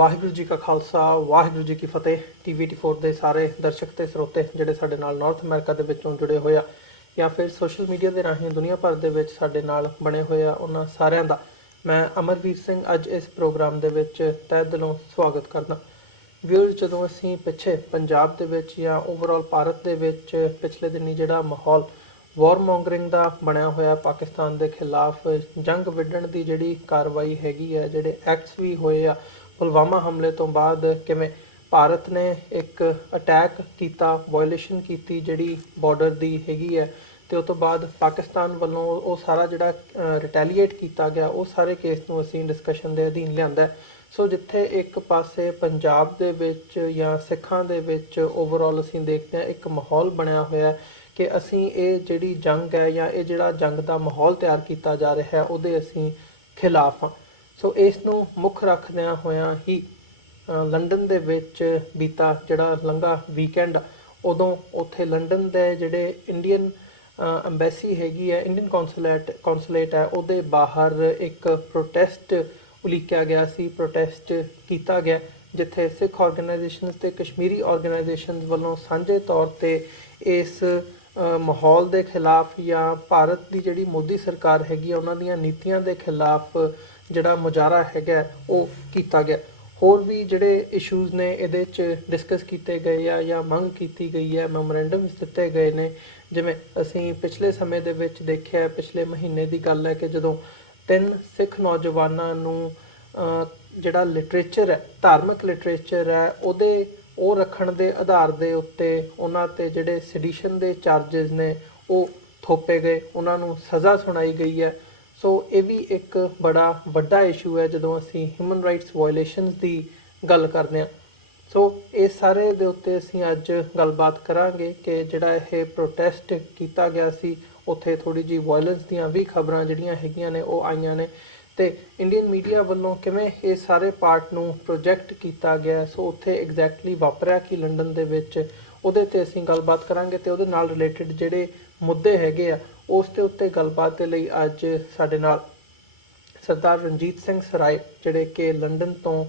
ਵਾਹਿਗੁਰੂ ਜੀ ਕਾ ਖਾਲਸਾ ਵਾਹਿਗੁਰੂ ਜੀ ਕੀ ਫਤਿਹ। TV24 ਦੇ ਸਾਰੇ ਦਰਸ਼ਕ ਤੇ ਸਰੋਤੇ ਜਿਹੜੇ ਸਾਡੇ ਨਾਲ ਨਾਰਥ ਅਮਰੀਕਾ ਦੇ ਵਿੱਚੋਂ ਜੁੜੇ ਹੋਏ ਆ ਜਾਂ ਫਿਰ ਸੋਸ਼ਲ ਮੀਡੀਆ ਦੇ ਰਾਹੀਂ ਦੁਨੀਆ ਭਰ ਦੇ ਵਿੱਚ ਸਾਡੇ ਨਾਲ ਬਣੇ ਹੋਏ ਆ, ਉਹਨਾਂ ਸਾਰਿਆਂ ਦਾ ਮੈਂ ਅਮਰਵੀਰ ਸਿੰਘ ਅੱਜ ਇਸ ਪ੍ਰੋਗਰਾਮ ਦੇ ਵਿੱਚ ਤਹਿ ਦਿਲੋਂ ਸਵਾਗਤ ਕਰਦਾ। ਵੀਰ, ਜਦੋਂ ਅਸੀਂ ਪਿੱਛੇ ਪੰਜਾਬ ਦੇ ਵਿੱਚ ਜਾਂ ਓਵਰਆਲ ਭਾਰਤ ਦੇ ਵਿੱਚ ਪਿਛਲੇ ਦਿਨੀ ਜਿਹੜਾ ਮਾਹੌਲ ਵਾਰ ਮੌਂਗਰਿੰਗ ਦਾ ਬਣਿਆ ਹੋਇਆ, ਪਾਕਿਸਤਾਨ ਦੇ ਖਿਲਾਫ ਜੰਗ ਵਿੱਢਣ ਦੀ ਜਿਹੜੀ ਕਾਰਵਾਈ ਹੈਗੀ ਹੈ, ਜਿਹੜੇ ਐਕਟਸ ਵੀ ਹੋਏ ਆ ਪੁਲਵਾਮਾ ਹਮਲੇ ਤੋਂ ਬਾਅਦ, ਕਿਵੇਂ ਭਾਰਤ ਨੇ ਇੱਕ ਅਟੈਕ ਕੀਤਾ, ਵਾਇਲੇਸ਼ਨ ਕੀਤੀ ਜਿਹੜੀ ਬਾਰਡਰ ਦੀ ਹੈਗੀ ਹੈ, ਤੇ ਉਸ ਤੋਂ ਬਾਅਦ ਪਾਕਿਸਤਾਨ ਵੱਲੋਂ ਉਹ ਸਾਰਾ ਜਿਹੜਾ ਰਿਟੈਲੀਏਟ ਕੀਤਾ ਗਿਆ, ਉਹ ਸਾਰੇ ਕੇਸ ਨੂੰ ਅਸੀਂ ਡਿਸਕਸ਼ਨ ਦੇ ਅਧੀਨ ਲਿਆਂਦਾ। ਸੋ ਜਿੱਥੇ ਇੱਕ ਪਾਸੇ ਪੰਜਾਬ ਦੇ ਵਿੱਚ ਜਾਂ ਸਿੱਖਾਂ ਦੇ ਵਿੱਚ ਓਵਰਆਲ ਅਸੀਂ ਦੇਖਦੇ ਹਾਂ ਇੱਕ ਮਾਹੌਲ ਬਣਿਆ ਹੋਇਆ ਕਿ ਅਸੀਂ ਇਹ ਜਿਹੜੀ ਜੰਗ ਹੈ ਜਾਂ ਇਹ ਜਿਹੜਾ ਜੰਗ ਦਾ ਮਾਹੌਲ ਤਿਆਰ ਕੀਤਾ ਜਾ ਰਿਹਾ ਹੈ ਉਹਦੇ ਅਸੀਂ ਖਿਲਾਫ ਹਾਂ। ਸੋ ਇਸ ਨੂੰ ਮੁੱਖ ਰੱਖਦਿਆਂ ਹੋਇਆਂ ਹੀ ਲੰਡਨ ਦੇ ਵਿੱਚ ਬੀਤਾ ਜਿਹੜਾ ਲੰਘਾ ਵੀਕਐਂਡ, ਉਦੋਂ ਉੱਥੇ ਲੰਡਨ ਦੇ ਜਿਹੜੇ ਇੰਡੀਅਨ ਅੰਬੈਸੀ ਹੈਗੀ ਹੈ, ਇੰਡੀਅਨ ਕੌਂਸੂਲੇਟ ਹੈ, ਉਹਦੇ ਬਾਹਰ ਇੱਕ ਪ੍ਰੋਟੈਸਟ ਉਲੀਕਿਆ ਗਿਆ ਸੀ, ਪ੍ਰੋਟੈਸਟ ਕੀਤਾ ਗਿਆ, ਜਿੱਥੇ ਸਿੱਖ ਆਰਗੇਨਾਈਜੇਸ਼ਨਸ ਤੇ ਕਸ਼ਮੀਰੀ ਆਰਗੇਨਾਈਜੇਸ਼ਨਸ ਵੱਲੋਂ ਸਾਂਝੇ ਤੌਰ ਤੇ ਇਸ ਮਾਹੌਲ ਦੇ ਖਿਲਾਫ ਜਾਂ ਭਾਰਤ ਦੀ ਜਿਹੜੀ ਮੋਦੀ ਸਰਕਾਰ ਹੈਗੀ ਆ ਉਹਨਾਂ ਦੀਆਂ ਨੀਤੀਆਂ ਦੇ ਖਿਲਾਫ ਜਿਹੜਾ ਮੁਜ਼ਾਹਰਾ ਹੈਗਾ ਉਹ ਕੀਤਾ ਗਿਆ। ਹੋਰ ਵੀ ਜਿਹੜੇ ਇਸ਼ੂਜ਼ ਨੇ ਇਹਦੇ 'ਚ ਡਿਸਕਸ ਕੀਤੇ ਗਏ ਆ ਜਾਂ ਮੰਗ ਕੀਤੀ ਗਈ ਹੈ, ਮੈਮੋਰੈਂਡਮਸ ਦਿੱਤੇ ਗਏ ਨੇ। ਜਿਵੇਂ ਅਸੀਂ ਪਿਛਲੇ ਸਮੇਂ ਦੇ ਵਿੱਚ ਦੇਖਿਆ, ਪਿਛਲੇ ਮਹੀਨੇ ਦੀ ਗੱਲ ਹੈ ਕਿ ਜਦੋਂ 3 ਸਿੱਖ ਨੌਜਵਾਨਾਂ ਨੂੰ ਜਿਹੜਾ ਲਿਟਰੇਚਰ ਹੈ, ਧਾਰਮਿਕ ਲਿਟਰੇਚਰ ਹੈ, ਉਹ ਰੱਖਣ ਦੇ ਆਧਾਰ ਦੇ ਉੱਤੇ ਉਹਨਾਂ 'ਤੇ ਜਿਹੜੇ ਸੈਡੀਸ਼ਨ ਦੇ ਚਾਰਜਸ ਨੇ ਉਹ ਥੋਪੇ ਗਏ, ਉਹਨਾਂ ਨੂੰ ਸਜ਼ਾ ਸੁਣਾਈ ਗਈ ਹੈ। ਸੋ ਇਹ ਵੀ ਇੱਕ ਬੜਾ ਵੱਡਾ ਇਸ਼ੂ ਹੈ ਜਦੋਂ ਅਸੀਂ ਹਿਊਮਨ ਰਾਈਟਸ ਵਾਇਲੇਸ਼ਨਸ ਦੀ ਗੱਲ ਕਰਦੇ ਹਾਂ। ਸੋ ਇਸ ਸਾਰੇ ਦੇ ਉੱਤੇ ਅਸੀਂ ਅੱਜ ਗੱਲਬਾਤ ਕਰਾਂਗੇ ਕਿ ਜਿਹੜਾ ਇਹ ਪ੍ਰੋਟੈਸਟ ਕੀਤਾ ਗਿਆ ਸੀ, ਉੱਥੇ ਥੋੜ੍ਹੀ ਜਿਹੀ ਵਾਇਲੈਂਸ ਦੀਆਂ ਵੀ ਖਬਰਾਂ ਜਿਹੜੀਆਂ ਹੈਗੀਆਂ ਨੇ ਉਹ ਆਈਆਂ ਨੇ, ਤੇ ਇੰਡੀਅਨ ਮੀਡੀਆ ਵੱਲੋਂ ਕਿਵੇਂ ਇਹ ਸਾਰੇ ਪਾਰਟ ਨੂੰ ਪ੍ਰੋਜੈਕਟ ਕੀਤਾ ਗਿਆ। ਸੋ ਉੱਥੇ ਐਗਜ਼ੈਕਟਲੀ ਵਾਪਰਿਆ ਕਿ ਲੰਡਨ ਦੇ ਵਿੱਚ, ਉਹਦੇ 'ਤੇ ਅਸੀਂ ਗੱਲਬਾਤ ਕਰਾਂਗੇ ਤੇ ਉਹਦੇ ਨਾਲ ਰਿਲੇਟਡ ਜਿਹੜੇ ਮੁੱਦੇ ਹੈਗੇ ਆ ਉਸ ਦੇ ਉੱਤੇ ਗੱਲਬਾਤ ਦੇ ਲਈ ਅੱਜ ਸਾਡੇ ਨਾਲ ਸਰਦਾਰ ਰਣਜੀਤ ਸਿੰਘ ਸਰਾਏ, ਜਿਹੜੇ ਕਿ ਲੰਡਨ ਤੋਂ,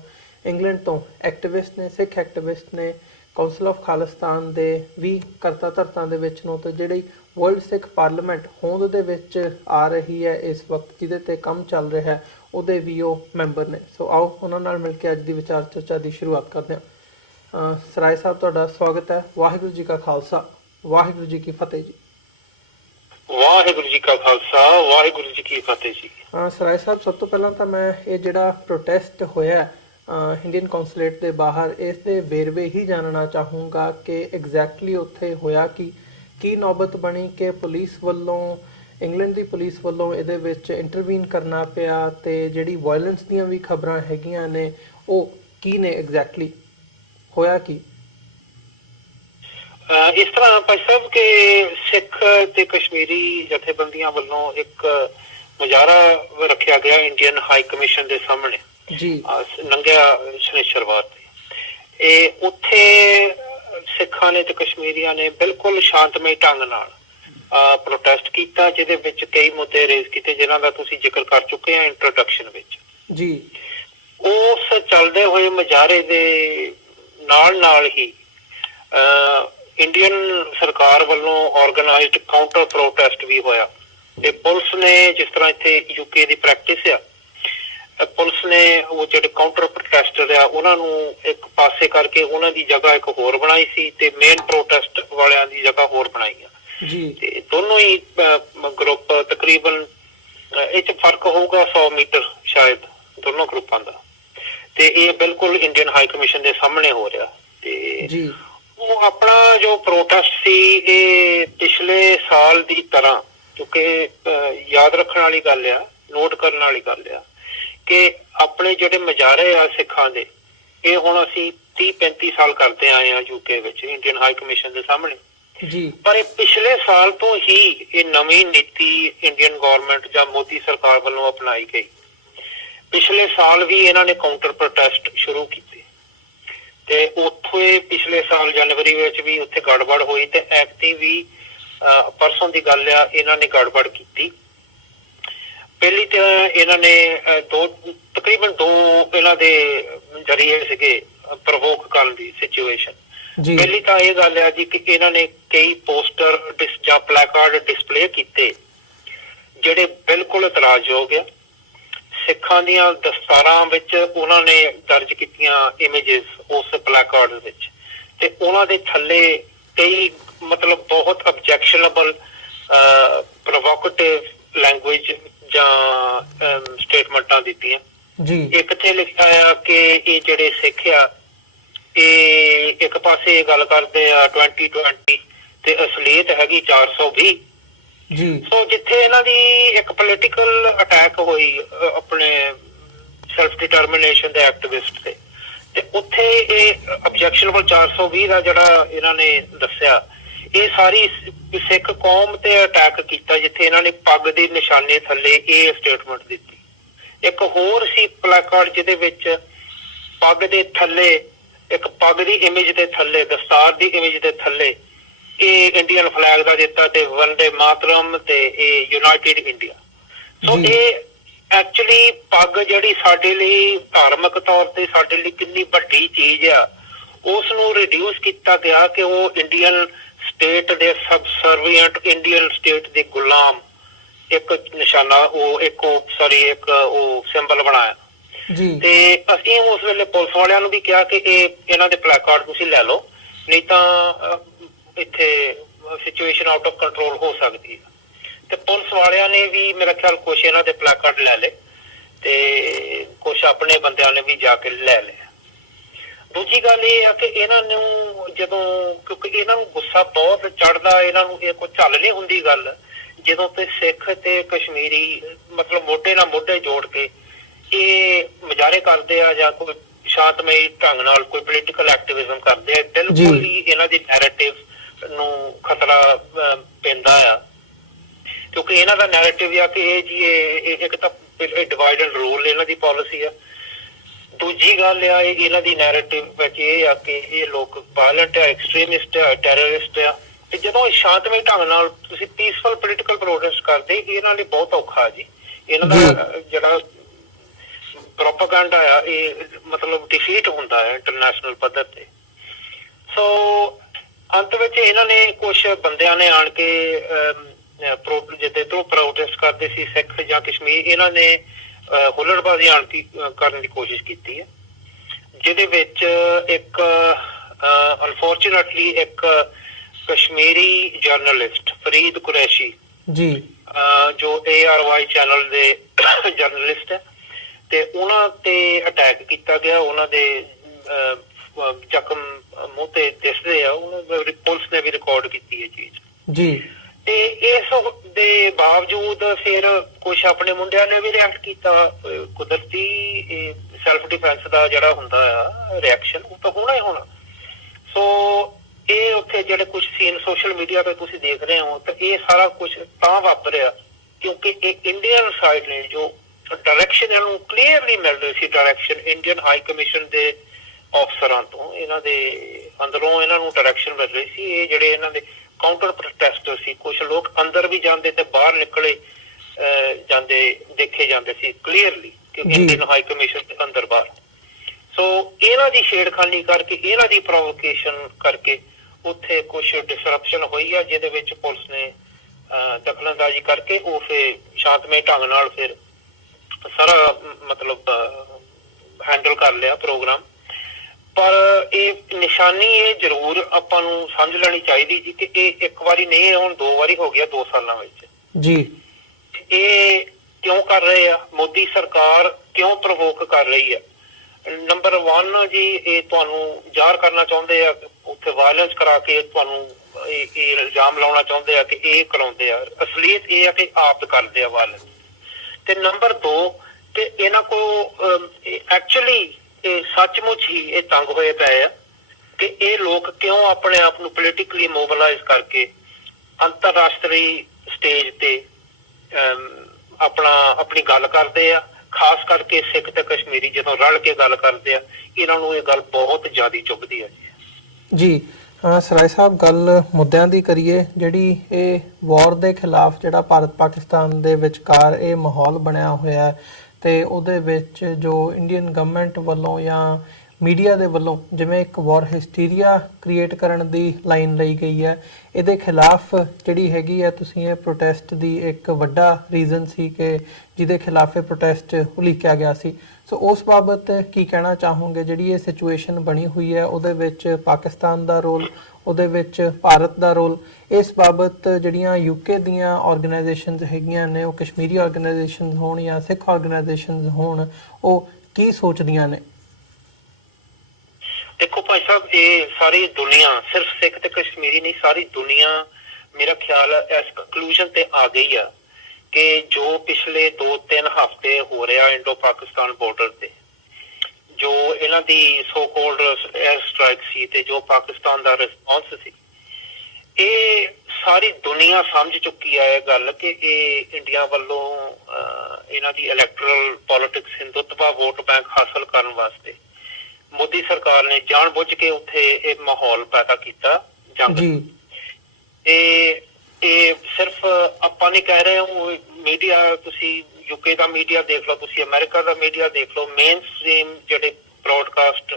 ਇੰਗਲੈਂਡ ਤੋਂ ਐਕਟਿਵਿਸਟ ਨੇ, ਸਿੱਖ ਐਕਟਿਵਿਸਟ ਨੇ, ਕਾਉਂਸਲ ਆਫ ਖਾਲਿਸਤਾਨ ਦੇ ਵੀ ਕਰਤਾ ਧਰਤਾਂ ਦੇ ਵਿੱਚ ਨੂੰ, ਤੇ ਜਿਹੜੀ ਵਰਲਡ ਸਿੱਖ ਪਾਰਲੀਮੈਂਟ ਹੋਂਦ ਦੇ ਵਿੱਚ ਆ ਰਹੀ ਹੈ ਇਸ ਵਕਤ, ਜਿਹਦੇ 'ਤੇ ਕੰਮ ਚੱਲ ਰਿਹਾ ਹੈ, ਉਹਦੇ ਵੀ ਉਹ ਮੈਂਬਰ ਨੇ। ਸੋ ਆਓ ਉਹਨਾਂ ਨਾਲ ਮਿਲ ਕੇ ਅੱਜ ਦੀ ਵਿਚਾਰ ਚਰਚਾ ਦੀ ਸ਼ੁਰੂਆਤ ਕਰਦੇ ਹਾਂ। ਸਰਾਏ ਸਾਹਿਬ, ਤੁਹਾਡਾ ਸਵਾਗਤ ਹੈ। ਵਾਹਿਗੁਰੂ ਜੀ ਕਾ ਖਾਲਸਾ ਵਾਹਿਗੁਰੂ ਜੀ ਕੀ ਫਤਿਹ ਜੀ। ਵਾਹਿਗੁਰੂ ਜੀ ਕਾ ਖਾਲਸਾ ਵਾਹਿਗੁਰੂ ਜੀ ਕੀ ਫਤਿਹ ਜੀ। ਸਰਾਏ ਸਾਹਿਬ, ਸਭ ਤੋਂ ਪਹਿਲਾਂ ਤਾਂ ਮੈਂ ਇਹ ਜਿਹੜਾ ਪ੍ਰੋਟੈਸਟ ਹੋਇਆ ਇੰਡੀਅਨ ਕੌਂਸੂਲੇਟ ਦੇ ਬਾਹਰ, ਇਸ ਦੇ ਵੇਰਵੇ ਹੀ ਜਾਣਨਾ ਚਾਹੂੰਗਾ ਕਿ ਐਗਜ਼ੈਕਟਲੀ ਉੱਥੇ ਹੋਇਆ ਕੀ ਨੌਬਤ ਬਣੀ ਕਿ ਪੁਲਿਸ ਵੱਲੋਂ, ਇੰਗਲੈਂਡ ਦੀ ਪੁਲਿਸ ਵੱਲੋਂ ਇਹਦੇ ਵਿੱਚ ਇੰਟਰਵੀਨ ਕਰਨਾ ਪਿਆ, ਤੇ ਜਿਹੜੀ ਵਾਇਲੈਂਸ ਦੀਆਂ ਵੀ ਖਬਰਾਂ ਹੈਗੀਆਂ ਨੇ ਉਹ ਕੀ ਨੇ, ਐਗਜ਼ੈਕਟਲੀ ਹੋਇਆ ਕੀ? ਇਸ ਤਰ੍ਹਾਂ ਭਾਈ ਸਾਹਿਬ ਕਿ ਸਿੱਖ ਤੇ ਕਸ਼ਮੀਰੀ ਜਥੇਬੰਦੀਆਂ ਵੱਲੋਂ ਇੱਕ ਮੁਜ਼ਾਹਰਾ ਰੱਖਿਆ ਗਿਆ ਇੰਡੀਅਨ ਹਾਈ ਕਮਿਸ਼ਨ ਦੇ ਸਾਹਮਣੇ ਜੀ, ਲੰਘਿਆ ਸ਼ਨੀਚਰਵਾਰ ਤੇ। ਇਹ ਉੱਥੇ ਸਿੱਖਾਂ ਨੇ ਤੇ ਕਸ਼ਮੀਰੀਆਂ ਨੇ ਬਿਲਕੁਲ ਸ਼ਾਂਤਮਈ ਢੰਗ ਨਾਲ ਪ੍ਰੋਟੈਸਟ ਕੀਤਾ, ਜਿਹਦੇ ਵਿੱਚ ਕਈ ਮੁੱਦੇ ਰੇਜ਼ ਕੀਤੇ ਜਿਨ੍ਹਾਂ ਦਾ ਤੁਸੀਂ ਜ਼ਿਕਰ ਕਰ ਚੁੱਕੇ ਆ ਇੰਟਰੋਡਕਸ਼ਨ ਵਿੱਚ ਜੀ। ਉਸ ਚੱਲਦੇ ਹੋਏ ਮੁਜ਼ਾਹਰੇ ਦੇ ਨਾਲ ਹੀ ਇੰਡੀਅਨ ਸਰਕਾਰ ਵੱਲੋਂ ਆਰਗੇਨਾਈਜ਼ਡ ਕਾਊਂਟਰ ਪ੍ਰੋਟੈਸਟ ਵੀ ਹੋਇਆ, ਤੇ ਪੁਲਿਸ ਨੇ, ਜਿਸ ਤਰ੍ਹਾਂ ਇੱਥੇ UK ਦੀ ਪ੍ਰੈਕਟਿਸ ਆ, ਪੁਲਿਸ ਨੇ ਉਹ ਜਿਹੜੇ ਕਾਊਂਟਰ ਪ੍ਰੋਟੈਸਟਰ ਆ ਉਹਨਾਂ ਨੂੰ ਇੱਕ ਪਾਸੇ ਕਰਕੇ ਉਹਨਾਂ ਦੀ ਜਗ੍ਹਾ ਇੱਕ ਹੋਰ ਬਣਾਈ ਸੀ, ਤੇ ਮੇਨ ਪ੍ਰੋਟੈਸਟ ਵਾਲਿਆਂ ਦੀ ਜਗ੍ਹਾ ਹੋਰ ਬਣਾਈ ਆ ਜੀ। ਤੇ ਦੋਨੋਂ ਹੀ ਗਰੁੱਪ ਤਕਰੀਬਨ, ਇਹ 'ਚ ਫਰਕ ਹੋਊਗਾ 100 ਮੀਟਰ ਸ਼ਾਇਦ ਦੋਨੋਂ ਗਰੁੱਪਾਂ ਦਾ, ਤੇ ਇਹ ਬਿਲਕੁਲ ਇੰਡੀਅਨ ਹਾਈ ਕਮਿਸ਼ਨ ਦੇ ਸਾਹਮਣੇ ਹੋ ਰਿਹਾ। ਤੇ ਉਹ ਆਪਣਾ ਜੋ ਪ੍ਰੋਟੈਸਟ ਸੀ, ਇਹ ਪਿਛਲੇ ਸਾਲ ਦੀ ਤਰ੍ਹਾਂ, ਕਿਉਂਕਿ ਯਾਦ ਰੱਖਣ ਵਾਲੀ ਗੱਲ ਆ, ਨੋਟ ਕਰਨ ਵਾਲੀ ਗੱਲ ਆ ਕਿ ਆਪਣੇ ਜਿਹੜੇ ਮੁਜ਼ਾਹਰੇ ਆ ਸਿੱਖਾਂ ਦੇ, ਇਹ ਹੁਣ ਅਸੀਂ 30-35 ਸਾਲ ਕਰਦੇ ਆਏ ਆ UK ਵਿੱਚ ਇੰਡੀਅਨ ਹਾਈ ਕਮਿਸ਼ਨ ਦੇ ਸਾਹਮਣੇ ਜੀ। ਪਰ ਇਹ ਪਿਛਲੇ ਸਾਲ ਤੋਂ ਹੀ ਇਹ ਨਵੀਂ ਨੀਤੀ ਇੰਡੀਅਨ ਗਵਰਨਮੈਂਟ ਜਾਂ ਮੋਦੀ ਸਰਕਾਰ ਵੱਲੋਂ ਅਪਣਾਈ ਗਈ। ਪਿਛਲੇ ਸਾਲ ਵੀ ਇਹਨਾਂ ਨੇ ਕਾਊਂਟਰ ਪ੍ਰੋਟੈਸਟ ਸ਼ੁਰੂ ਕੀਤੇ, ਤੇ ਉੱਥੇ ਪਿਛਲੇ ਸਾਲ ਜਨਵਰੀ ਵਿੱਚ ਵੀ ਉੱਥੇ ਗੜਬੜ ਹੋਈ, ਤੇ ਐਕਟੀ ਵੀ ਪਰਸੋਂ ਦੀ ਗੱਲ ਆ ਇਹਨਾਂ ਨੇ ਗੜਬੜ ਕੀਤੀ। ਪਹਿਲੀ ਤਾਂ ਇਹਨਾਂ ਨੇ ਤਕਰੀਬਨ 2 ਇਹਨਾਂ ਦੇ ਜਰੀਏ ਸੀਗੇ ਪ੍ਰਵੋਕ ਕਰਨ ਦੀ ਸਿਚੁਏਸ਼ਨ। ਜੀ ਪਹਿਲੀ ਤਾਂ ਇਹ ਗੱਲ ਹੈ ਜੀ ਕਿ ਇਹਨਾਂ ਨੇ ਕਈ ਪੋਸਟਰ ਜਾਂ ਪਲੈਕਾਰਡ ਡਿਸਪਲੇ ਕੀਤੇ ਜਿਹੜੇ ਬਿਲਕੁਲ ਇਤਰਾਜ਼ਯੋਗ ਆ। ਸਿੱਖਾਂ ਦੀਆਂ ਦਸਤਾਰਾਂ ਵਿੱਚ ਉਹਨਾਂ ਨੇ ਦਰਜ ਕੀਤੀਆਂ ਇਮੇजेस ਉਸ ਪਲੈਕਾਰਡ ਵਿੱਚ, ਤੇ ਉਹਨਾਂ ਦੇ ਥੱਲੇ ਕਈ ਮਤਲਬ ਬਹੁਤ ਆਬਜੈਕਸ਼ਨੇਬਲ ਪ੍ਰੋਵੋਕੇਟਿਵ ਲੈਂਗੁਏਜ ਜਾਂ ਸਟੇਟਮੈਂਟਾਂ ਦਿੱਤੀਆਂ। ਜੀ ਇੱਕ ਤੇ ਲਿਖਿਆ ਆ ਕਿ ਇਹ ਜਿਹੜੇ ਸਿੱਖ ਆ ਇਹ ਇੱਕ ਪਾਸੇ ਇਹ ਗੱਲ ਕਰਦੇ ਆ 2020 ਤੇ ਅਸਲੀਅਤ ਹੈਗੀ 420। ਜੀ ਸੋ ਜਿੱਥੇ ਇਹਨਾਂ ਦੀ ਇੱਕ ਪੋਲੀਟੀਕਲ ਅਟੈਕ ਹੋਈ ਆਪਣੇ ਸੈਲਫ ਡਿਟਰਮੀਨੇਸ਼ਨ ਦੇ ਐਕਟਿਵਿਸਟ ਤੇ ਉੱਥੇ ਇਹ ਆਬਜੈਕਸ਼ਨੇਬਲ 420 ਦਾ ਜਿਹੜਾ ਇਹਨਾਂ ਨੇ ਦੱਸਿਆ, ਇਹ ਸਾਰੀ ਸਿੱਖ ਕੌਮ ਤੇ ਅਟੈਕ ਕੀਤਾ, ਜਿੱਥੇ ਇਹਨਾਂ ਨੇ ਪੱਗ ਦੇ ਨਿਸ਼ਾਨੇ ਥੱਲੇ ਇਹ ਸਟੇਟਮੈਂਟ ਦਿੱਤੀ। ਇੱਕ ਹੋਰ ਸੀ ਪਲੈਕਾਰਡ ਜਿਹਦੇ ਵਿੱਚ ਪੱਗ ਦੇ ਥੱਲੇ, ਇੱਕ ਪੱਗ ਦੀ ਇਮੇਜ ਦੇ ਥੱਲੇ, ਦਸਤਾਰ ਦੀ ਇਮੇਜ ਦੇ ਥੱਲੇ ਇਹ ਇੰਡੀਅਨ ਫਲੈਗ ਦਾ ਦਿੱਤਾ ਤੇ ਵੰਦੇ ਮਾਤਰਮ ਤੇ ਇਹ ਯੂਨਾਈਟਿਡ ਇੰਡੀਆ। ਸੋ ਇਹ ਐਕਚੁਅਲੀ ਪੱਗ ਜਿਹੜੀ ਸਾਡੇ ਲਈ ਧਾਰਮਿਕ ਤੌਰ ਤੇ ਸਾਡੇ ਲਈ ਕਿੰਨੀ ਵੱਡੀ ਚੀਜ਼ ਆ, ਉਸ ਨੂੰ ਰਿਡਿਊਸ ਕੀਤਾ ਗਿਆ ਕਿ ਉਹ ਇੰਡੀਅਨ ਸਟੇਟ ਦੇ ਸਬਸਰਵੀਐਂਟ, ਇੰਡੀਅਨ ਸਟੇਟ ਦੇ ਗੁਲਾਮ ਇੱਕ ਨਿਸ਼ਾਨਾ, ਇੱਕ ਸਿੰਬਲ ਬਣਾਇਆ। ਜੀ ਤੇ ਅਸੀਂ ਉਸ ਵੇਲੇ ਪੁਲਿਸ ਵਾਲਿਆਂ ਨੂੰ ਵੀ ਕਿਹਾ ਕਿ ਇਹਨਾਂ ਦੇ ਪਲੈਕਾਰਡ ਤੁਸੀਂ ਲੈ ਲਓ, ਨਹੀਂ ਤਾਂ ਇੱਥੇ ਸਿਚੁਏਸ਼ਨ ਆਊਟ ਆਫ ਕੰਟਰੋਲ ਹੋ ਸਕਦੀ ਹੈ। ਤੇ ਪੁਲਿਸ ਵਾਲਿਆਂ ਨੇ ਵੀ ਮੇਰਾ ਖਿਆਲ ਕੁਛ ਇਹਨਾਂ ਦੇ ਪਲੈਕਾਰਡ ਲੈ ਲਏ ਤੇ ਕੁਛ ਆਪਣੇ ਬੰਦਿਆਂ ਨੇ ਵੀ ਜਾ ਕੇ ਲੈ ਲਏ। ਦੂਜੀ ਗੱਲ ਇਹ ਆ ਕਿ ਇਹਨਾਂ ਨੂੰ ਜਦੋਂ, ਕਿਉਂਕਿ ਇਹਨਾਂ ਨੂੰ ਗੁੱਸਾ ਬਹੁਤ ਚੜ੍ਹਦਾ, ਇਹਨਾਂ ਨੂੰ ਇਹ ਕੋਈ ਝੱਲ ਨਹੀਂ ਹੁੰਦੀ ਗੱਲ, ਜਦੋਂ ਤੇ ਸਿੱਖ ਤੇ ਕਸ਼ਮੀਰੀ ਮਤਲਬ ਮੋਢੇ ਨਾਲ ਮੋਢੇ ਜੋੜ ਕੇ ਇਹ ਮੁਜ਼ਾਹਰੇ ਕਰਦੇ ਆ ਜਾਂ ਕੋਈ ਸ਼ਾਂਤਮਈ ਢੰਗ ਨਾਲ ਕੋਈ ਪੋਲੀਟੀਕਲ ਐਕਟਿਵਿਜ਼ਮ ਕਰਦੇ ਆ, ਬਿਲਕੁਲ ਹੀ ਇਹਨਾਂ ਦੀ ਨੈਰੇਟਿਵ ਨੂੰ ਖਤਰਾ ਪੈਂਦਾ ਆ। ਕਿਉਂਕਿ ਇਹਨਾਂ ਦਾ ਨੈਰੇਟਿਵ ਆ ਕਿ ਇਹ ਜੀ ਇੱਕ ਤਾਂ ਡਿਵਾਈਡ ਐਂਡ ਰੂਲ ਇਹਨਾਂ ਦੀ ਪਾਲਿਸੀ ਆ। ਦੂਜੀ ਗੱਲ ਆ ਇਹਨਾਂ ਦੀ ਨੈਰੇਟਿਵ ਵਿੱਚ ਇਹ ਆ ਕਿ ਇਹ ਲੋਕ ਵਾਇਲੈਂਟ ਆ, ਐਕਸਟ੍ਰੀਮਿਸਟ ਆ, ਟੈਰਰਿਸਟ ਆ। ਤੇ ਜਦੋਂ ਸ਼ਾਂਤਮਈ ਢੰਗ ਨਾਲ ਤੁਸੀਂ ਪੀਸਫੁਲ ਪੋਲੀਟੀਕਲ ਪ੍ਰੋਟੈਸਟ ਕਰਦੇ, ਇਹਨਾਂ ਲਈ ਬਹੁਤ ਔਖਾ ਜੀ। ਇਹਨਾਂ ਦਾ ਜਿਹੜਾ ਪ੍ਰੋਪਾਗੈਂਡਾ ਆ ਇਹ ਮਤਲਬ ਡਿਫੀਟ ਹੁੰਦਾ ਹੈ ਇੰਟਰਨੈਸ਼ਨਲ ਪੱਧਰ ਤੇ। ਸੋ ਅੰਤ ਵਿੱਚ ਇਹਨਾਂ ਨੇ ਕੁਛ ਬੰਦਿਆਂ ਨੇ ਆਣ ਕੇ ਜਿੱਦੇ ਤੋਂ ਪ੍ਰੋਟੈਸਟ ਕਰਦੇ ਸੀ ਸਿੱਖ ਜਾਂ ਕਸ਼ਮੀਰ, ਇਹਨਾਂ ਨੇ ਹੁੱਲੜਬਾਜ਼ੀ ਕਰਨ ਦੀ ਕੋਸ਼ਿਸ਼ ਕੀਤੀ ਹੈ, ਜਿਹਦੇ ਵਿੱਚ ਇੱਕ ਅਨਫੋਰਚੂਨੇਟਲੀ ਇੱਕ ਕਸ਼ਮੀਰੀ ਜਰਨਲਿਸਟ ਫਰੀਦ ਕੁਰੈਸ਼ੀ ਜੀ, ਜੋ ARY ਚੈਨਲ ਦੇ ਜਰਨਲਿਸਟ ਹੈ, ਤੇ ਉਹਨਾਂ ਤੇ ਅਟੈਕ ਕੀਤਾ ਗਿਆ। ਉਹਨਾਂ ਦੇ ਜ਼ਖਮ ਮੂੰਹ ਤੇ ਦਿਸਦੇ ਆ, ਪੁਲਿਸ ਨੇ ਵੀ ਰਿਕਾਰਡ ਕੀਤੀ ਇਹ ਚੀਜ਼ ਜੀ। ਤੇ ਇਸ ਦੇ ਬਾਵਜੂਦ ਫਿਰ ਕੁਛ ਆਪਣੇ ਮੁੰਡਿਆਂ ਨੇ ਵੀ ਰਿਐਕਟ ਕੀਤਾ। ਕੁਦਰਤੀ ਸੈਲਫ ਡਿਫੈਂਸ ਦਾ ਜਿਹੜਾ ਹੁੰਦਾ ਆ ਰਿਐਕਸ਼ਨ, ਉਹ ਤਾਂ ਹੋਣਾ ਹੀ ਹੋਣਾ। ਸੋ ਇਹ ਉੱਥੇ ਜਿਹੜੇ ਕੁਛ ਸੀਨ ਸੋਸ਼ਲ ਮੀਡੀਆ ਤੇ ਤੁਸੀਂ ਦੇਖ ਰਹੇ ਹੋ, ਤਾਂ ਇਹ ਸਾਰਾ ਕੁਛ ਤਾਂ ਵਾਪਰਿਆ ਕਿਉਂਕਿ ਇਹ ਇੰਡੀਅਨ ਸਾਈਡ ਨੇ ਜੋ ਡਾਇਰੈਕਸ਼ਨ ਇਹਨੂੰ ਕਲੀਅਰਲੀ ਮਿਲ ਰਹੀ ਸੀ, ਡਾਇਰੈਕਸ਼ਨ ਇੰਡੀਅਨ ਹਾਈ ਕਮਿਸ਼ਨ ਦੇ ਅਫਸਰਾਂ ਤੋਂ, ਇਹਨਾਂ ਦੇ ਅੰਦਰੋਂ ਇਹਨਾਂ ਨੂੰ ਡਾਇਰੈਕਸ਼ਨ ਮਿਲ ਰਹੀ ਸੀ। ਇਹ ਜਿਹੜੇ ਇਹਨਾਂ ਦੇ ਕਾਊਂਟਰ ਪ੍ਰੋਟੈਸਟਰ ਸੀ, ਕੁਛ ਲੋਕ ਅੰਦਰ ਵੀ ਜਾਂਦੇ ਤੇ ਬਾਹਰ ਨਿਕਲੇ ਜਾਂਦੇ ਦੇਖੇ ਜਾਂਦੇ ਸੀ ਕਲੀਅਰਲੀ ਕਿ ਇੰਡੀਅਨ ਹਾਈ ਕਮਿਸ਼ਨ ਦੇ ਅੰਦਰ ਬਾਹਰ। ਸੋ ਇਹਨਾਂ ਦੀ ਛੇੜਖਾਨੀ ਕਰਕੇ, ਇਹਨਾਂ ਦੀ ਪ੍ਰੋਵੋਕੇਸ਼ਨ ਕਰਕੇ ਉੱਥੇ ਕੁਛ ਡਿਸਰਪਸ਼ਨ ਹੋਈ ਆ, ਜਿਹਦੇ ਵਿੱਚ ਪੁਲਿਸ ਨੇ ਦਖਲਅੰਦਾਜ਼ੀ ਕਰਕੇ ਉਹ ਫਿਰ ਸ਼ਾਂਤਮਈ ਢੰਗ ਨਾਲ ਫਿਰ ਸਾਰਾ ਮਤਲਬ ਹੈਂਡਲ ਕਰ ਲਿਆ ਪ੍ਰੋਗਰਾਮ। ਪਰ ਇਹ ਨਿਸ਼ਾਨੀ ਇਹ ਜ਼ਰੂਰ ਆਪਾਂ ਨੂੰ ਸਮਝ ਲੈਣੀ ਚਾਹੀਦੀ ਜੀ ਕਿ ਇਹ ਇੱਕ ਵਾਰੀ ਨਹੀਂ, ਹੁਣ 2 ਵਾਰੀ ਹੋ ਗਿਆ 2 ਸਾਲਾਂ ਵਿੱਚ ਜੀ। ਇਹ ਕਿਉਂ ਕਰ ਰਹੇ ਆ? ਮੋਦੀ ਸਰਕਾਰ ਕਿਉਂ ਪ੍ਰਵੋਕ ਕਰ ਰਹੀ ਆ? ਨੰਬਰ 1 ਜੀ, ਇਹ ਤੁਹਾਨੂੰ ਜ਼ਾਹਰ ਕਰਨਾ ਚਾਹੁੰਦੇ ਆ, ਉੱਥੇ ਵਾਇਲੈਂਸ ਕਰਾ ਕੇ ਤੁਹਾਨੂੰ ਇਹ ਇਲਜ਼ਾਮ ਲਾਉਣਾ ਚਾਹੁੰਦੇ ਆ ਕਿ ਇਹ ਕਰਾਉਂਦੇ ਆ। ਅਸਲੀਅਤ ਇਹ ਆ ਕਿ ਆਪ ਕਰਦੇ ਆ ਵਾਇਲੈਂਸ। ਤੇ ਨੰਬਰ 2 ਕਿ ਇਹਨਾਂ ਕੋਲ ਐਕਚੁਅਲੀ ਇਹ ਸੱਚਮੁੱਚ ਹੀ ਇਹ ਤੰਗ ਹੋਏ ਪਏ ਆ ਕਿ ਇਹ ਲੋਕ ਕਿਉਂ ਆਪਣੇ ਆਪ ਨੂੰ ਪੋਲੀਟੀਕਲੀ ਮੋਬਿਲਾਈਜ਼ ਕਰਕੇ ਅੰਤਰਰਾਸ਼ਟਰੀ ਸਟੇਜ ਤੇ ਆਪਣੀ ਗੱਲ ਕਰਦੇ ਆ। ਖਾਸ ਕਰਕੇ ਸਿੱਖ ਤੇ ਕਸ਼ਮੀਰੀ ਜਦੋਂ ਰਲ ਕੇ ਗੱਲ ਕਰਦੇ ਆ, ਇਹਨਾਂ ਨੂੰ ਇਹ ਗੱਲ ਬਹੁਤ ਜ਼ਿਆਦਾ ਚੁੱਭਦੀ ਹੈ ਜੀ। ਸਰਾਏ ਸਾਹਿਬ, ਗੱਲ ਮੁੱਦਿਆਂ ਦੀ ਕਰੀਏ। ਜਿਹੜੀ ਇਹ ਵਾਰ ਦੇ ਖਿਲਾਫ ਜਿਹੜਾ ਭਾਰਤ ਪਾਕਿਸਤਾਨ ਦੇ ਵਿਚਕਾਰ ਇਹ ਮਾਹੌਲ ਬਣਿਆ ਹੋਇਆ ਹੈ ਤੇ ਉਹਦੇ ਵਿੱਚ ਜੋ ਇੰਡੀਅਨ ਗਵਰਨਮੈਂਟ ਵੱਲੋਂ ਜਾਂ ਮੀਡੀਆ ਦੇ ਵੱਲੋਂ ਜਿਵੇਂ ਇੱਕ ਵਾਰ ਹਿਸਟੀਰੀਆ ਕ੍ਰੀਏਟ ਕਰਨ ਦੀ ਲਾਈਨ ਲਈ ਗਈ ਹੈ, ਇਹਦੇ ਖਿਲਾਫ ਜਿਹੜੀ ਹੈਗੀ ਹੈ, ਤੁਸੀਂ ਇਹ ਪ੍ਰੋਟੈਸਟ ਦੀ ਇੱਕ ਵੱਡਾ ਰੀਜ਼ਨ ਸੀ ਕਿ ਜਿਹਦੇ ਖਿਲਾਫ ਇਹ ਪ੍ਰੋਟੈਸਟ ਉਲੀਕਿਆ ਗਿਆ ਸੀ। ਸੋ ਉਸ ਬਾਬਤ ਕੀ ਕਹਿਣਾ ਚਾਹੋਗੇ? ਜਿਹੜੀ ਇਹ ਸਿਚੁਏਸ਼ਨ ਬਣੀ ਹੋਈ ਹੈ ਉਹਦੇ ਵਿੱਚ ਪਾਕਿਸਤਾਨ ਦਾ ਰੋਲ, ਉਹਦੇ ਵਿੱਚ ਭਾਰਤ ਦਾ ਰੋਲ, ਇਸ ਬਾਬਤ ਜਿਹੜੀਆਂ ਯੂਕੇ ਦੀਆਂ ਆਰਗੇਨਾਈਜੇਸ਼ਨਸ ਹੈਗੀਆਂ ਨੇ, ਉਹ ਕਸ਼ਮੀਰੀ ਆਰਗੇਨਾਈਜੇਸ਼ਨਸ ਹੋਣ ਜਾਂ ਸਿੱਖ ਆਰਗੇਨਾਈਜੇਸ਼ਨਸ ਹੋਣ, ਉਹ ਕੀ ਸੋਚਦੀਆਂ ਨੇ? ਦੇਖੋ ਭਾਈ ਸਾਹਿਬ, ਇਹ ਸਾਰੀ ਦੁਨੀਆ, ਸਿਰਫ ਸਿੱਖ ਤੇ ਕਸ਼ਮੀਰੀ ਨਹੀਂ, ਸਾਰੀ ਦੁਨੀਆ ਮੇਰਾ ਖਿਆਲ ਇਸ ਕੰਕਲੂਜਨ ਤੇ ਆ ਗਈ ਆ ਕਿ ਜੋ ਪਿਛਲੇ 2-3 ਹਫ਼ਤੇ ਹੋ ਰਿਹਾ ਇੰਡੋ ਪਾਕਿਸਤਾਨ ਬਾਰਡਰ ਤੇ, ਜੋ ਇਹਨਾਂ ਦੀ ਸੋ ਕਾਲਡ 에ਅਰ ਸਟ੍ਰਾਈਕ ਸੀ ਤੇ ਜੋ ਪਾਕਿਸਤਾਨ ਦਾ ਰਿਸਪੌਂਸ ਸੀ, ਇਹ ਸਾਰੀ ਦੁਨੀਆ ਸਮਝ ਚੁੱਕੀ ਹੈ ਇਹ ਗੱਲ ਕਿ ਇਹ ਇੰਡੀਆ ਵੱਲੋਂ ਇਹਨਾਂ ਦੀ electoral politics, Hindutva vote bank ਹਾਸਲ ਕਰਨ ਵਾਸਤੇ ਮੋਦੀ ਸਰਕਾਰ ਨੇ ਜਾਣਬੁੱਝ ਕੇ ਉੱਥੇ ਇਹ ਮਾਹੌਲ ਪੈਦਾ ਕੀਤਾ ਜੰਗ। ਇਹ ਸਿਰਫ ਆਪਾਂ ਨਹੀਂ ਕਹਿ ਰਹੇ, ਉਹ ਮੀਡੀਆ, ਤੁਸੀਂ ਯੂਕੇ ਦਾ ਮੀਡੀਆ ਦੇਖ ਲਓ, ਤੁਸੀਂ ਅਮਰੀਕਾ ਦਾ ਮੀਡੀਆ ਦੇਖ ਲਓ, ਮੇਨ ਸਟ੍ਰੀਮ ਜਿਹੜੇ ਬ੍ਰੌਡਕਾਸਟ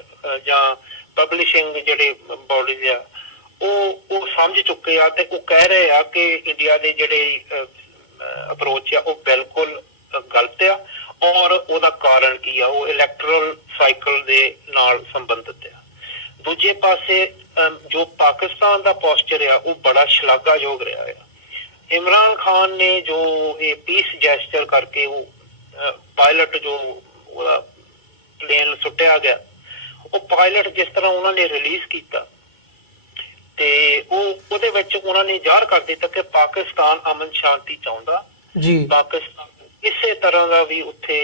ਜਾਂ ਪਬਲਿਸ਼ਿੰਗ ਜਿਹੜੇ ਬੋਡੀਜ਼ ਆ, ਉਹ ਸਮਝ ਚੁੱਕੇ ਆ ਤੇ ਉਹ ਕਹਿ ਰਹੇ ਆ ਕਿ ਇੰਡੀਆ ਦੇ ਜਿਹੜੇ ਅਪਰੋਚ ਆ ਉਹ ਬਿਲਕੁਲ ਗਲਤ ਆ ਔਰ ਉਹਦਾ ਕਾਰਨ ਕੀ ਆ, ਉਹ ਇਲੈਕਟਰਲ ਸਾਈਕਲ ਦੇ ਨਾਲ ਸੰਬੰਧਿਤ ਆ। ਦੂਜੇ ਪਾਸੇ ਜੋ ਪਾਕਿਸਤਾਨ ਦਾ ਪੋਸਚਰ ਆ ਉਹ ਬੜਾ ਸ਼ਲਾਘਾਯੋਗ ਰਿਹਾ ਆ। ਇਮਰਾਨ ਖਾਨ ਨੇ ਜੋ ਇਹ ਪੀਸ ਜੈਸਚਰ ਕਰਕੇ ਉਹ ਪਾਇਲਟ ਜੋ ਉਹਦਾ ਪਲੇਨ ਸੁੱਟਿਆ ਗਿਆ, ਉਹ ਪਾਇਲਟ ਜਿਸ ਤਰ੍ਹਾਂ ਉਹਨਾਂ ਨੇ ਰਿਲੀਜ਼ ਕੀਤਾ ਤੇ ਉਹਦੇ ਵਿੱਚ ਉਹਨਾਂ ਨੇ ਜ਼ਾਹਰ ਕਰ ਦਿੱਤਾ ਕਿ ਪਾਕਿਸਤਾਨ ਅਮਨ ਸ਼ਾਂਤੀ ਚਾਹੁੰਦਾ ਜੀ, ਪਾਕਿਸਤਾਨ ਕਿਸੇ ਤਰ੍ਹਾਂ ਦਾ ਵੀ ਉੱਥੇ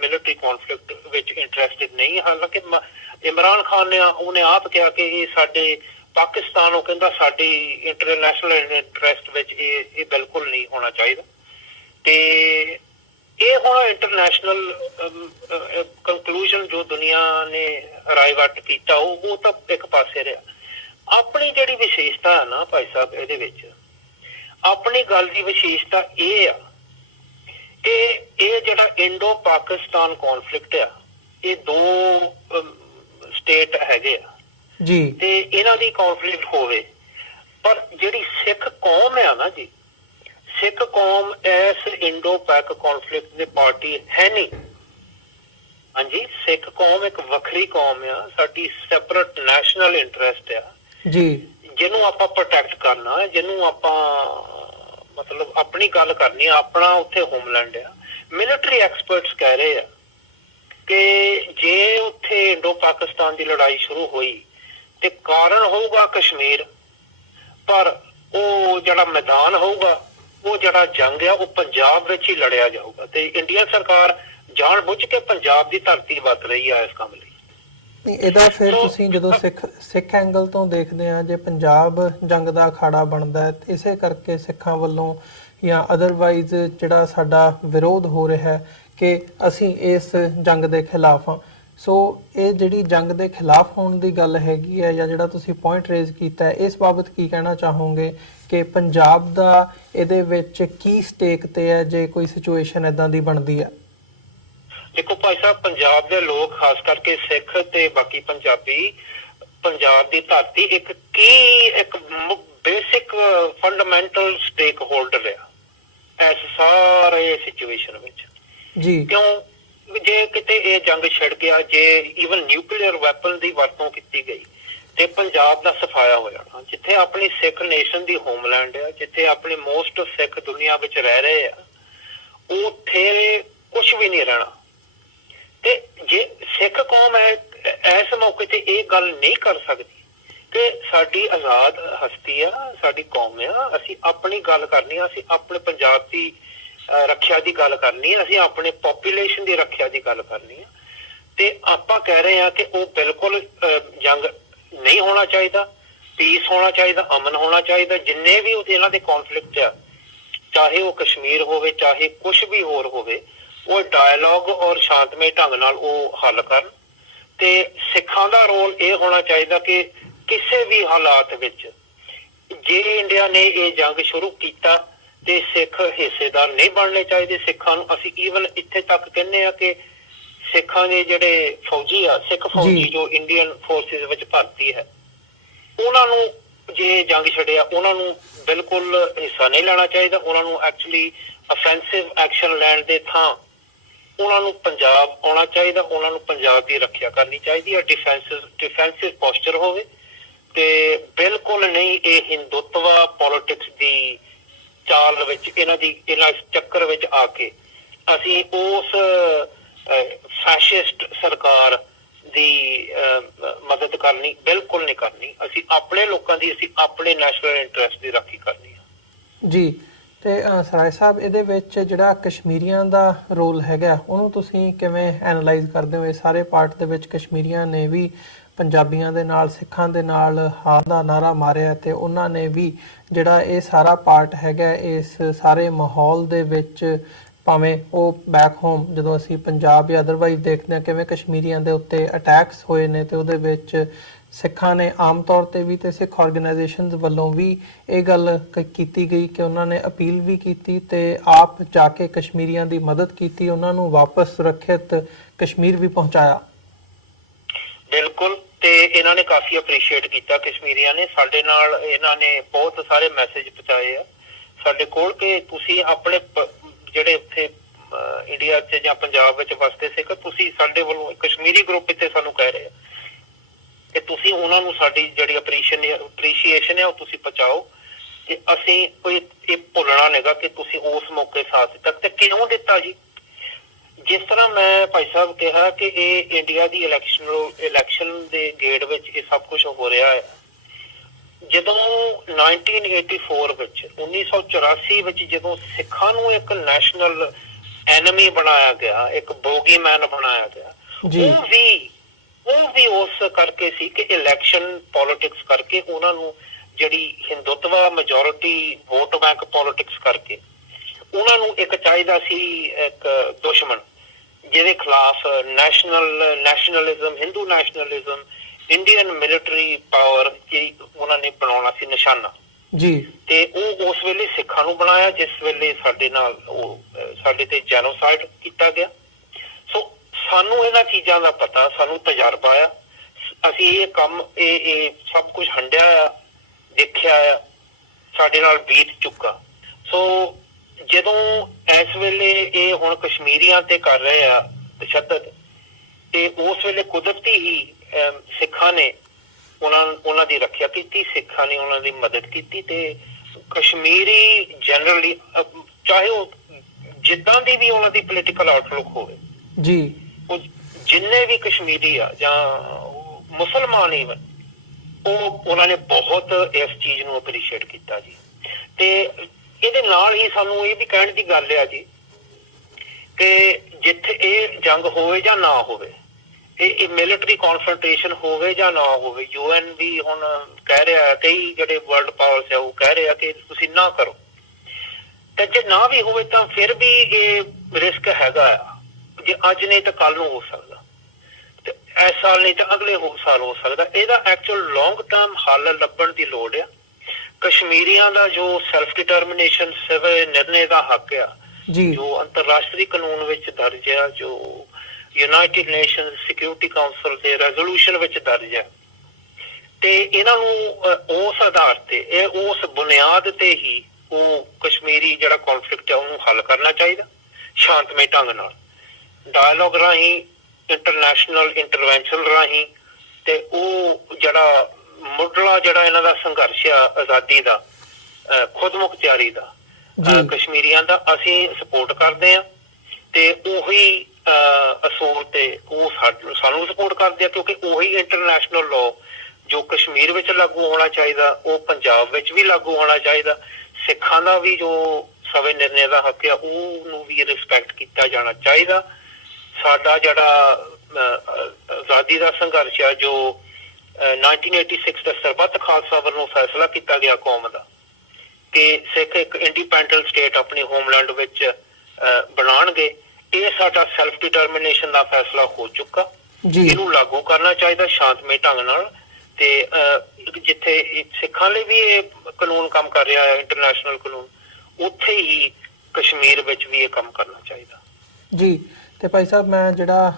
ਮਿਲਟਰੀ ਕੌਨਫਲਿਕਟ ਵਿੱਚ ਇੰਟਰਸਟਿਡ ਨਹੀਂ। ਹਾਲਾਂਕਿ ਇਮਰਾਨ ਖਾਨ ਨੇ ਉਹਨੇ ਆਪ ਕਿਹਾ ਕਿ ਇਹ ਸਾਡੇ ਪਾਕਿਸਤਾਨ, ਉਹ ਕਹਿੰਦਾ ਸਾਡੀ ਇੰਟਰਨੈਸ਼ਨਲ ਇੰਟਰਸਟ ਵਿੱਚ ਇਹ ਬਿਲਕੁਲ ਨਹੀਂ ਹੋਣਾ ਚਾਹੀਦਾ। ਤੇ ਇਹ ਹੁਣ ਇੰਟਰਨੈਸ਼ਨਲ ਕੰਕਲੂਜਨ ਜੋ ਦੁਨੀਆ ਨੇ ਰਾਇਵਟ ਕੀਤਾ ਉਹ ਤਾਂ ਇੱਕ ਪਾਸੇ ਰਿਹਾ। ਆਪਣੀ ਜਿਹੜੀ ਵਿਸ਼ੇਸ਼ਤਾ ਹੈ ਨਾ ਭਾਈ ਸਾਹਿਬ, ਇਹਦੇ ਵਿੱਚ ਆਪਣੀ ਗੱਲ ਦੀ ਵਿਸ਼ੇਸ਼ਤਾ ਇਹ ਆ ਕਿ ਇਹ ਜਿਹੜਾ ਇੰਡੋ ਪਾਕਿਸਤਾਨ ਕੌਨਫਲਿਕਟ ਆ, ਇਹ ਦੋ ਸਟੇਟ ਹੈਗੇ ਆ ਜੀ ਤੇ ਇਹਨਾਂ ਦੀ ਕੌਨਫਲਿਕਟ ਹੋਵੇ, ਪਰ ਜਿਹੜੀ ਸਿੱਖ ਕੌਮ ਆ ਨਾ ਜੀ, ਸਿੱਖ ਕੌਮ ਇਸ ਇੰਡੋ ਪੈਕ ਕੌਨਫਲਿਕਟ ਦੀ ਪਾਰਟੀ ਹੈ ਨਹੀਂ। ਹਾਂਜੀ, ਸਿੱਖ ਕੌਮ ਇੱਕ ਵੱਖਰੀ ਕੌਮ ਆ, ਸਾਡੀ ਸੈਪਰੇਟ ਨੈਸ਼ਨਲ ਇੰਟਰਸਟ ਆ ਜੀ, ਜਿਹਨੂੰ ਆਪਾਂ ਪ੍ਰੋਟੈਕਟ ਕਰਨਾ, ਜਿਹਨੂੰ ਆਪਾਂ ਮਤਲਬ ਆਪਣੀ ਗੱਲ ਕਰਨੀ ਆ, ਆਪਣਾ ਉੱਥੇ ਹੋਮਲੈਂਡ ਆ। ਮਿਲਟਰੀ ਐਕਸਪਰਟਸ ਕਹਿ ਰਹੇ ਆ ਕਿ ਜੇ ਉੱਥੇ ਇੰਡੋ ਪਾਕਿਸਤਾਨ ਦੀ ਲੜਾਈ ਸ਼ੁਰੂ ਹੋਈ ਤੇ ਕਾਰਨ ਹੋਊਗਾ ਕਸ਼ਮੀਰ, ਪਰ ਉਹ ਜਿਹੜਾ ਮੈਦਾਨ ਹੋਊਗਾ, ਉਹ ਜਿਹੜਾ ਜੰਗ ਆ ਉਹ ਪੰਜਾਬ ਵਿੱਚ ਹੀ ਲੜਿਆ ਜਾਊਗਾ ਤੇ ਇੰਡੀਆ ਸਰਕਾਰ ਜਾਣਬੁੱਝ ਕੇ ਪੰਜਾਬ ਦੀ ਧਰਤੀ ਵਰਤ ਰਹੀ ਆ ਇਸ ਕੰਮ ਲਈ। ਇਹਦਾ ਫਿਰ ਤੁਸੀਂ ਜਦੋਂ ਸਿੱਖ ਐਂਗਲ ਤੋਂ ਦੇਖਦੇ ਆ, ਜੇ ਪੰਜਾਬ ਜੰਗ ਦਾ ਅਖਾੜਾ ਬਣਦਾ ਹੈ, ਇਸੇ ਕਰਕੇ ਸਿੱਖਾਂ ਵੱਲੋਂ ਜਾਂ ਅਦਰਵਾਈਜ਼ ਜਿਹੜਾ ਸਾਡਾ ਵਿਰੋਧ ਹੋ ਰਿਹਾ ਕਿ ਅਸੀਂ ਇਸ ਜੰਗ ਦੇ ਖਿਲਾਫ ਹਾਂ। ਸੋ ਇਹ ਜਿਹੜੀ ਜੰਗ ਦੇ ਖਿਲਾਫ ਹੋਣ ਦੀ ਗੱਲ ਹੈਗੀ ਹੈ ਜਾਂ ਜਿਹੜਾ ਤੁਸੀਂ ਪੁਆਇੰਟ ਰੇਜ਼ ਕੀਤਾ ਹੈ, ਇਸ ਬਾਬਤ ਕੀ ਕਹਿਣਾ ਚਾਹੋਗੇ ਕਿ ਪੰਜਾਬ ਦਾ ਇਹਦੇ ਵਿੱਚ ਕੀ ਸਟੇਕ ਤੇ ਹੈ ਜੇ ਕੋਈ ਸਿਚੁਏਸ਼ਨ ਇਦਾਂ ਦੀ ਬਣਦੀ ਹੈ? ਦੇਖੋ ਭਾਈ ਸਾਹਿਬ, ਪੰਜਾਬ ਦੇ ਲੋਕ, ਖਾਸ ਕਰਕੇ ਸਿੱਖ ਤੇ ਬਾਕੀ ਪੰਜਾਬੀ, ਪੰਜਾਬ ਦੀ ਧਰਤੀ ਇੱਕ ਬੇਸਿਕ ਫੰਡਾਮੈਂਟਲ ਸਟੇਕ ਹੋਲਡਰ ਆ ਇਸ ਸਾਰੇ ਸਿਚੁਏਸ਼ਨ ਵਿੱਚ ਜੀ। ਕਿਉਂ ਜੇ ਕਿਤੇ ਇਹ ਜੰਗ ਛਿੜ ਗਿਆ, ਜੇ ਈਵਨ ਨਿਊਕਲੀਅਰ ਵੈਪਨ ਦੀ ਵਰਤੋਂ ਕੀਤੀ ਗਈ ਤੇ ਪੰਜਾਬ ਦਾ ਸਫਾਇਆ ਹੋ ਜਾਣਾ। ਜਿੱਥੇ ਆਪਣੀ ਸਿੱਖ ਨੇਸ਼ਨ ਦੀ ਹੋਮਲੈਂਡ ਆ, ਜਿੱਥੇ ਆਪਣੇ ਮੋਸਟ ਸਿੱਖ ਦੁਨੀਆ ਵਿੱਚ ਰਹਿ ਰਹੇ ਆ, ਉੱਥੇ ਕੁਛ ਵੀ ਨਹੀਂ ਰਹਿਣਾ। ਤੇ ਜੇ ਸਿੱਖ ਕੌਮ ਹੈ ਇਸ ਮੌਕੇ ਤੇ ਇਹ ਗੱਲ ਨਹੀਂ ਕਰ ਸਕਦੀ ਕਿ ਸਾਡੀ ਆਜ਼ਾਦ ਹਸਤੀ ਆ, ਸਾਡੀ ਕੌਮ ਆ, ਅਸੀਂ ਆਪਣੀ ਗੱਲ ਕਰਨੀ ਆ, ਅਸੀਂ ਆਪਣੇ ਪੰਜਾਬ ਦੀ ਰੱਖਿਆ ਦੀ ਗੱਲ ਕਰਨੀ ਆ, ਅਸੀਂ ਆਪਣੇ ਪੋਪੂਲੇਸ਼ਨ ਦੀ ਰੱਖਿਆ ਦੀ ਗੱਲ ਕਰਨੀ ਆ, ਤੇ ਆਪਾਂ ਕਹਿ ਰਹੇ ਆ ਕਿ ਉਹ ਬਿਲਕੁਲ ਜੰਗ ਨਹੀਂ ਹੋਣਾ ਚਾਹੀਦਾ, ਪੀਸ ਹੋਣਾ ਚਾਹੀਦਾ, ਅਮਨ ਹੋਣਾ ਚਾਹੀਦਾ। ਜਿੰਨੇ ਵੀ ਇਹਨਾਂ ਦੇ ਕੌਨਫਲਿਕਟ ਆ, ਚਾਹੇ ਉਹ ਕਸ਼ਮੀਰ ਹੋਵੇ, ਚਾਹੇ ਕੁਛ ਵੀ ਹੋਰ ਹੋਵੇ, ਉਹ ਡਾਇਲੋਗ ਔਰ ਸ਼ਾਂਤਮਈ ਢੰਗ ਨਾਲ ਉਹ ਹੱਲ ਕਰਨ। ਤੇ ਸਿੱਖਾਂ ਦਾ ਰੋਲ ਇਹ ਹੋਣਾ ਚਾਹੀਦਾ ਕਿ ਕਿਸੇ ਵੀ ਹਾਲਾਤ ਵਿੱਚ ਜੇ ਇੰਡੀਆ ਨੇ ਇਹ ਜੰਗ ਸ਼ੁਰੂ ਕੀਤਾ ਤੇ ਸਿੱਖ ਹਿੱਸੇਦਾਰ ਨਹੀਂ ਬਣਨੇ ਚਾਹੀਦੇ ਸਿੱਖਾਂ ਨੂੰ। ਅਸੀਂ ਈਵਨ ਇੱਥੇ ਤੱਕ ਕਹਿੰਦੇ ਆ ਕਿ ਸਿੱਖਾਂ ਦੇ ਜਿਹੜੇ ਫੌਜੀ ਆ, ਸਿੱਖ ਫੌਜੀ ਜੋ ਇੰਡੀਅਨ ਫੋਰਸਿਸ ਵਿੱਚ ਭਰਤੀ ਹੈ, ਉਹਨਾਂ ਨੂੰ ਜੇ ਜੰਗ ਛੱਡਿਆ ਉਹਨਾਂ ਨੂੰ ਬਿਲਕੁਲ ਹਿੱਸਾ ਨਹੀਂ ਲੈਣਾ ਚਾਹੀਦਾ। ਉਹਨਾਂ ਨੂੰ ਐਕਚੁਅਲੀ ਅਫੈਂਸਿਵ ਐਕਸ਼ਨ ਲੈਣ ਦੇ ਥਾਂ ਉਹਨਾਂ ਨੂੰ ਪੰਜਾਬ ਆਉਣਾ ਚਾਹੀਦਾ, ਉਹਨਾਂ ਨੂੰ ਪੰਜਾਬ ਦੀ ਰੱਖਿਆ ਕਰਨੀ ਚਾਹੀਦੀ ਹੈ। ਡਿਫੈਂਸਿਵ ਪੋਸਚਰ ਹੋਵੇ ਤੇ ਬਿਲਕੁਲ ਨਹੀਂ ਇਹ ਹਿੰਦੂਤਵਾ ਪੋਲਿਟਿਕਸ ਦੀ ਚਾਲ ਵਿੱਚ ਇਹਨਾਂ ਚੱਕਰ ਵਿੱਚ ਆ ਕੇ ਅਸੀਂ ਉਸ ਫੈਸ਼ਿਸਟ ਸਰਕਾਰ ਦੀ ਮਦਦ ਕਰਨੀ ਬਿਲਕੁਲ ਨਹੀਂ ਕਰਨੀ। ਅਸੀਂ ਆਪਣੇ ਲੋਕਾਂ ਦੀ, ਅਸੀਂ ਆਪਣੇ ਨੈਸ਼ਨਲ ਇੰਟਰਸਟ ਦੀ ਰਾਖੀ ਕਰਨੀ ਹੈ ਜੀ। ਤੇ ਸਰਾਏ ਸਾਹਿਬ, ਇਹਦੇ ਵਿੱਚ ਜਿਹੜਾ ਕਸ਼ਮੀਰੀਆਂ ਦਾ ਰੋਲ ਹੈਗਾ ਉਹਨੂੰ ਤੁਸੀਂ ਕਿਵੇਂ ਐਨਾਲਾਈਜ਼ ਕਰਦੇ ਹੋ? ਇਹ ਸਾਰੇ ਪਾਰਟ ਦੇ ਵਿੱਚ ਕਸ਼ਮੀਰੀਆਂ ਨੇ ਵੀ ਪੰਜਾਬੀਆਂ ਦੇ ਨਾਲ, ਸਿੱਖਾਂ ਦੇ ਨਾਲ ਹਾਰ ਦਾ ਨਾਰਾ ਮਾਰਿਆ ਤੇ ਉਹਨਾਂ ਨੇ ਵੀ ਜਿਹੜਾ ਇਹ ਸਾਰਾ ਪਾਰਟ ਹੈਗਾ ਇਸ ਸਾਰੇ ਮਾਹੌਲ ਦੇ ਵਿੱਚ, ਭਾਵੇਂ ਉਹ ਬੈਕ ਹੋਮ ਜਦੋਂ ਅਸੀਂ ਪੰਜਾਬ ਜਾਂ ਅਦਰਵਾਈਜ਼ ਦੇਖਦੇ ਹਾਂ ਕਿਵੇਂ ਕਸ਼ਮੀਰੀਆਂ ਦੇ ਉੱਤੇ ਅਟੈਕਸ ਹੋਏ ਨੇ, ਤੇ ਉਹਦੇ ਵਿੱਚ ਸਿੱਖਾਂ ਨੇ ਆਮ ਤੌਰ ਤੇ ਵੀ ਤੇ ਸਿੱਖ ਆਰਗੇਨਾਈਜੇਸ਼ਨਸ ਵੱਲੋਂ ਵੀ ਇਹ ਗੱਲ ਕੀਤੀ ਗਈ ਕਿ ਉਹਨਾਂ ਨੇ ਅਪੀਲ ਵੀ ਕੀਤੀ ਤੇ ਆਪ ਜਾ ਕੇ ਕਸ਼ਮੀਰੀਆਂ ਦੀ ਮਦਦ ਕੀਤੀ, ਉਹਨਾਂ ਨੂੰ ਵਾਪਸ ਸੁਰੱਖਿਅਤ ਕਸ਼ਮੀਰ ਵੀ ਪਹੁੰਚਾਇਆ। ਬਿਲਕੁਲ, ਤੇ ਇਹਨਾਂ ਨੇ ਕਾਫੀ ਅਪਰੀਸ਼ੀਏਟ ਕੀਤਾ ਕਸ਼ਮੀਰੀਆਂ ਨੇ ਸਾਡੇ ਨਾਲ। ਇਹਨਾਂ ਨੇ ਬਹੁਤ ਸਾਰੇ ਮੈਸੇਜ ਪਹੁੰਚਾਏ ਆ ਸਾਡੇ ਕੋਲ ਕਿ ਤੁਸੀਂ ਆਪਣੇ ਜਿਹੜੇ ਉੱਥੇ ਇੰਡੀਆ 'ਚ ਜਾਂ ਪੰਜਾਬ ਵਿੱਚ ਵਸਦੇ ਸਿੱਖ, ਤੁਸੀਂ ਸਾਡੇ ਵੱਲੋਂ ਕਸ਼ਮੀਰੀ ਗਰੁੱਪ ਇੱਥੇ ਸਾਨੂੰ ਕਹਿ ਰਹੇ ਆ ਕਿ ਤੁਸੀਂ ਉਹਨਾਂ ਨੂੰ ਸਾਡੀ ਜਿਹੜੀ ਅਪਰੀਸ਼ੀਏਸ਼ਨ ਹੈ ਉਹ ਤੁਸੀਂ ਪਹੁੰਚਾਓ। ਤੇ ਅਸੀਂ ਕੋਈ ਇਹ ਭੁੱਲਣਾ ਨਹੀਂਗਾ ਕਿ ਤੁਸੀਂ ਉਸ ਮੌਕੇ ਸਾਥ ਦਿੱਤਾ। ਤੇ ਕਿਉਂ ਦਿੱਤਾ ਜੀ? ਜਿਸ ਤਰ੍ਹਾਂ ਮੈਂ ਭਾਈ ਸਾਹਿਬ ਕਿਹਾ ਕਿ ਇਹ ਇੰਡੀਆ ਦੀ ਇਲੈਕਸ਼ਨ ਦੇ ਗੇੜ ਵਿੱਚ ਇਹ ਸਭ ਕੁਝ ਹੋ ਰਿਹਾ ਹੈ। ਜਦੋਂ 1984 ਵਿੱਚ 1984 ਵਿੱਚ ਜਦੋਂ ਸਿੱਖਾਂ ਨੂੰ ਇੱਕ ਨੈਸ਼ਨਲ ਐਨਮੀ ਬਣਾਇਆ ਗਿਆ, ਇੱਕ ਬੋਗੀਮੈਨ ਬਣਾਇਆ ਗਿਆ, ਉਹ ਵੀ ਉਸ ਕਰਕੇ ਸੀ ਕਿ ਇਲੈਕਸ਼ਨ ਪੋਲਿਟਿਕਸ ਕਰਕੇ ਉਹਨਾਂ ਨੂੰ ਜਿਹੜੀ Hindutva majority vote bank politics ਕਰਕੇ ਉਹਨਾਂ ਨੂੰ ਇੱਕ ਚਾਹੀਦਾ ਸੀ ਇੱਕ ਦੁਸ਼ਮਣ ਜਿਹਦੇ ਖਿਲਾਫ nationalism, Hindu nationalism, Indian military power ਜਿਹੜੀ ਉਹਨਾਂ ਨੇ ਬਣਾਉਣਾ ਸੀ ਨਿਸ਼ਾਨਾ ਜੀ। ਤੇ ਉਹ ਉਸ ਵੇਲੇ ਸਿੱਖਾਂ ਨੂੰ ਬਣਾਇਆ ਜਿਸ ਵੇਲੇ ਸਾਡੇ ਨਾਲ ਉਹ ਸਾਡੇ ਤੇ ਜੈਨੋਸਾਈਡ ਕੀਤਾ ਗਿਆ। ਸੋ ਸਾਨੂੰ ਇਹਨਾਂ ਚੀਜ਼ਾਂ ਦਾ ਪਤਾ, ਸਾਨੂੰ ਤਜਰਬਾ ਆ, ਅਸੀਂ ਇਹ ਕੰਮ ਇਹ ਸਭ ਕੁਝ ਹੰਡਿਆ ਆ, ਦੇਖਿਆ ਆ, ਸਾਡੇ ਨਾਲ ਬੀਤ ਚੁੱਕਾ। ਸੋ ਜਦੋਂ ਇਸ ਵੇਲੇ ਇਹ ਹੁਣ ਕਸ਼ਮੀਰੀਆਂ ਤੇ ਕਰ ਰਹੇ ਆ ਤਸ਼ੱਦਦ, ਤੇ ਉਸ ਵੇਲੇ ਕੁਦਰਤੀ ਹੀ ਸਿੱਖਾਂ ਨੇ ਉਹਨਾਂ ਦੀ ਰੱਖਿਆ ਕੀਤੀ, ਸਿੱਖਾਂ ਨੇ ਉਹਨਾਂ ਦੀ ਮਦਦ ਕੀਤੀ। ਤੇ ਕਸ਼ਮੀਰੀ ਜਨਰਲੀ ਚਾਹੇ ਉਹ ਜਿੱਦਾਂ ਦੀ ਵੀ ਉਹਨਾਂ ਦੀ ਪੋਲੀਟੀਕਲ ਆਊਟਲੁੱਕ ਹੋਵੇ ਜੀ, ਉਹ ਜਿੰਨੇ ਵੀ ਕਸ਼ਮੀਰੀ ਆ ਜਾਂ ਮੁਸਲਮਾਨ ਈਵਨ, ਉਹਨਾਂ ਨੇ ਬਹੁਤ ਇਸ ਚੀਜ਼ ਨੂੰ ਅਪਰੀਸ਼ੀਏਟ ਕੀਤਾ ਜੀ। ਤੇ ਇਹਦੇ ਨਾਲ ਹੀ ਸਾਨੂੰ ਇਹ ਵੀ ਕਹਿਣ ਦੀ ਗੱਲ ਆ ਜੀ ਕਿ ਜਿੱਥੇ ਇਹ ਜੰਗ ਹੋਵੇ ਜਾਂ ਨਾ ਹੋਵੇ, ਇਹ ਮਿਲਟਰੀ ਕਨਫਰੰਟੇਸ਼ਨ ਹੋਵੇ ਜਾਂ ਨਾ ਹੋਵੇ, UN ਵੀ ਹੁਣ ਕਹਿ ਰਿਹਾ, ਕਈ ਜਿਹੜੇ ਵਰਲਡ ਪਾਵਰਸ ਆ ਉਹ ਕਹਿ ਰਹੇ ਆ ਕਿ ਤੁਸੀਂ ਨਾ ਕਰੋ। ਤੇ ਜੇ ਨਾ ਵੀ ਹੋਵੇ ਤਾਂ ਫਿਰ ਵੀ ਇਹ ਰਿਸਕ ਹੈਗਾ ਆ, ਜੇ ਅੱਜ ਨਹੀਂ ਤਾਂ ਕੱਲ ਨੂੰ ਹੋ ਸਕਦਾ, ਤੇ ਇਸ ਸਾਲ ਨਹੀਂ ਤਾਂ ਅਗਲੇ ਸਾਲ ਹੋ ਸਕਦਾ। ਇਹਦਾ ਐਕਚੁਅਲ ਲੌਂਗ ਟਰਮ ਹੱਲ ਲੱਭਣ ਦੀ ਲੋੜ ਆ। ਕਸ਼ਮੀਰੀਆਂ ਦਾ ਜੋ ਸੈਲਫ ਡਿਟਰਮੀਨੇਸ਼ਨ ਸਿਵਲ ਨਿਰਣੇ ਦਾ ਹੱਕ ਆ, ਜੋ ਅੰਤਰਰਾਸ਼ਟਰੀ ਕਾਨੂੰਨ ਵਿੱਚ ਦਰਜ ਆ, ਜੋ ਯੂਨਾਈਟਿਡ ਨੇਸ਼ਨ ਸਿਕਿਉਰਿਟੀ ਕਾਉਂਸਲ ਦੇ ਰੈਜ਼ੋਲੂਸ਼ਨ ਵਿੱਚ ਦਰਜ ਹੈ, ਤੇ ਇਹਨਾਂ ਨੂੰ ਉਸ ਆਧਾਰ ਤੇ, ਉਸ ਬੁਨਿਆਦ ਤੇ ਹੀ ਉਹ ਕਸ਼ਮੀਰੀ ਜਿਹੜਾ ਕੌਨਫਲਿਕਟ ਹੈ ਉਹਨੂੰ ਹੱਲ ਕਰਨਾ ਚਾਹੀਦਾ ਸ਼ਾਂਤਮਈ ਢੰਗ ਨਾਲ, ਡਾਇਲੋਗ ਰਾਹੀਂ, ਇੰਟਰਨੈਸ਼ਨਲ ਇੰਟਰਵੈਂਸ਼ਨ ਰਾਹੀਂ। ਤੇ ਉਹ ਜਿਹੜਾ ਮੁੱਢਲਾ ਜਿਹੜਾ ਇਹਨਾਂ ਦਾ ਸੰਘਰਸ਼ ਆ ਆਜ਼ਾਦੀ ਦਾ, ਖੁਦ ਮੁਖਤਿਆਰੀ ਦਾ ਕਸ਼ਮੀਰੀਆਂ ਦਾ, ਅਸੀਂ ਸਪੋਰਟ ਕਰਦੇ ਹਾਂ। ਤੇ ਉਹੀ ਅਸੂਲ ਤੇ ਉਹ ਸਾਨੂੰ ਸਪੋਰਟ ਕਰਦੇ ਆ, ਕਿਉਂਕਿ ਉਹੀ ਇੰਟਰਨੈਸ਼ਨਲ ਲਾਅ ਜੋ ਕਸ਼ਮੀਰ ਵਿੱਚ ਲਾਗੂ ਹੋਣਾ ਚਾਹੀਦਾ ਉਹ ਪੰਜਾਬ ਵਿੱਚ ਵੀ ਲਾਗੂ ਹੋਣਾ ਚਾਹੀਦਾ। ਸਿੱਖਾਂ ਦਾ ਵੀ ਜੋ ਸਵੈ ਨਿਰਣੇ ਦਾ ਹੱਕ ਆ ਉਹਨੂੰ ਵੀ ਰਿਸਪੈਕਟ ਕੀਤਾ ਜਾਣਾ ਚਾਹੀਦਾ। ਸਾਡਾ ਜਿਹੜਾ ਆਜ਼ਾਦੀ ਦਾ ਸੰਘਰਸ਼ ਆ ਜੋ 1986 ਦਾ ਸਰਬੱਤ ਖਾਲਸਾ ਵੱਲੋਂ ਫੈਸਲਾ ਕੀਤਾ ਗਿਆ ਕੌਮ ਦਾ ਕਿ ਸਿੱਖ ਇੱਕ ਇੰਡੀਪੈਂਡੈਂਟ ਸਟੇਟ ਆਪਣੀ ਹੋਮਲੈਂਡ ਵਿੱਚ ਬਣਾਉਣਗੇ, ਇਹ ਸਾਡਾ ਸੈਲਫ ਡਿਟਰਮੀਨੇਸ਼ਨ ਦਾ ਫੈਸਲਾ ਹੋ ਚੁੱਕਾ। ਇਹਨੂੰ ਲਾਗੂ ਕਰਨਾ ਚਾਹੀਦਾ ਸ਼ਾਂਤਮਈ ਢੰਗ ਨਾਲ। ਤੇ ਜਿੱਥੇ ਸਿੱਖਾਂ ਲਈ ਵੀ ਇਹ ਕਾਨੂੰਨ ਕੰਮ ਕਰ ਰਿਹਾ ਹੈ, ਇੰਟਰਨੈਸ਼ਨਲ ਕਾਨੂੰਨ, ਉੱਥੇ ਹੀ ਕਸ਼ਮੀਰ ਵਿੱਚ ਵੀ ਇਹ ਕੰਮ ਕਰਨਾ ਚਾਹੀਦਾ। ਜੀ, ਤੇ ਭਾਈ ਸਾਹਿਬ ਮੈਂ ਜਿਹੜਾ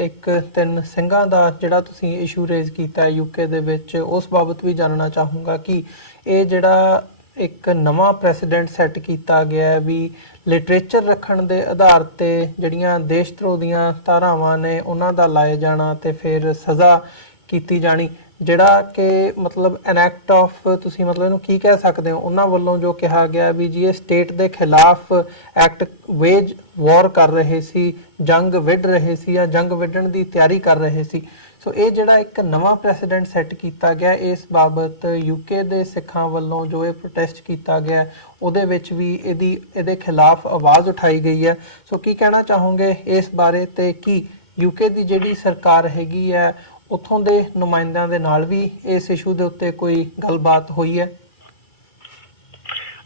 ਇੱਕ 3 ਸਿੰਘਾਂ ਦਾ ਜਿਹੜਾ ਤੁਸੀਂ ਇਸ਼ੂ ਰੇਜ਼ ਕੀਤਾ ਯੂਕੇ ਦੇ ਵਿੱਚ, ਉਸ ਬਾਬਤ ਵੀ ਜਾਣਨਾ ਚਾਹੂੰਗਾ ਕਿ ਇਹ ਜਿਹੜਾ ਇੱਕ ਨਵਾਂ ਪ੍ਰੈਸੀਡੈਂਟ ਸੈੱਟ ਕੀਤਾ ਗਿਆ ਹੈ ਵੀ ਲਿਟਰੇਚਰ ਰੱਖਣ ਦੇ ਆਧਾਰ ਤੇ ਜਿਹੜੀਆਂ ਦੇਸ਼ ਧਰੋਹ ਦੀਆਂ ਧਾਰਾਵਾਂ ਨੇ ਉਹਨਾਂ ਦਾ ਲਾਏ ਜਾਣਾ ਤੇ ਫਿਰ ਸਜ਼ਾ ਕੀਤੀ ਜਾਣੀ, ਜਿਹੜਾ ਕਿ ਮਤਲਬ ਐਨ ਐਕਟ ਆਫ, ਤੁਸੀਂ ਮਤਲਬ ਇਹਨੂੰ ਕੀ ਕਹਿ ਸਕਦੇ ਹੋ, ਉਹਨਾਂ ਵੱਲੋਂ ਜੋ ਕਿਹਾ ਗਿਆ ਵੀ ਜੀ ਇਹ ਸਟੇਟ ਦੇ ਖਿਲਾਫ ਐਕਟ ਵੇਜ ਵਾਰ ਕਰ ਰਹੇ ਸੀ, ਜੰਗ ਵਿੱਢ ਰਹੇ ਸੀ ਜਾਂ ਜੰਗ ਵਿੱਢਣ ਦੀ ਤਿਆਰੀ ਕਰ ਰਹੇ ਸੀ। ਸੋ ਇਹ ਜਿਹੜਾ ਇੱਕ ਨਵਾਂ ਪ੍ਰੈਸੀਡੈਂਟ ਸੈੱਟ ਕੀਤਾ ਗਿਆ, ਇਸ ਬਾਬਤ ਯੂਕੇ ਦੇ ਸਿੱਖਾਂ ਵੱਲੋਂ ਜੋ ਇਹ ਪ੍ਰੋਟੈਸਟ ਕੀਤਾ ਗਿਆ ਉਹਦੇ ਵਿੱਚ ਵੀ ਇਹਦੇ ਖਿਲਾਫ ਆਵਾਜ਼ ਉਠਾਈ ਗਈ ਹੈ। ਸੋ ਕੀ ਕਹਿਣਾ ਚਾਹੋਗੇ ਇਸ ਬਾਰੇ, ਤੇ ਕੀ ਯੂਕੇ ਦੀ ਜਿਹੜੀ ਸਰਕਾਰ ਹੈਗੀ ਹੈ ਉੱਥੋਂ ਦੇ ਨੁਮਾਇੰਦਿਆਂ ਦੇ ਨਾਲ ਵੀ ਇਸ ਇਸ਼ੂ ਦੇ ਉੱਤੇ ਕੋਈ ਗੱਲਬਾਤ ਹੋਈ ਹੈ?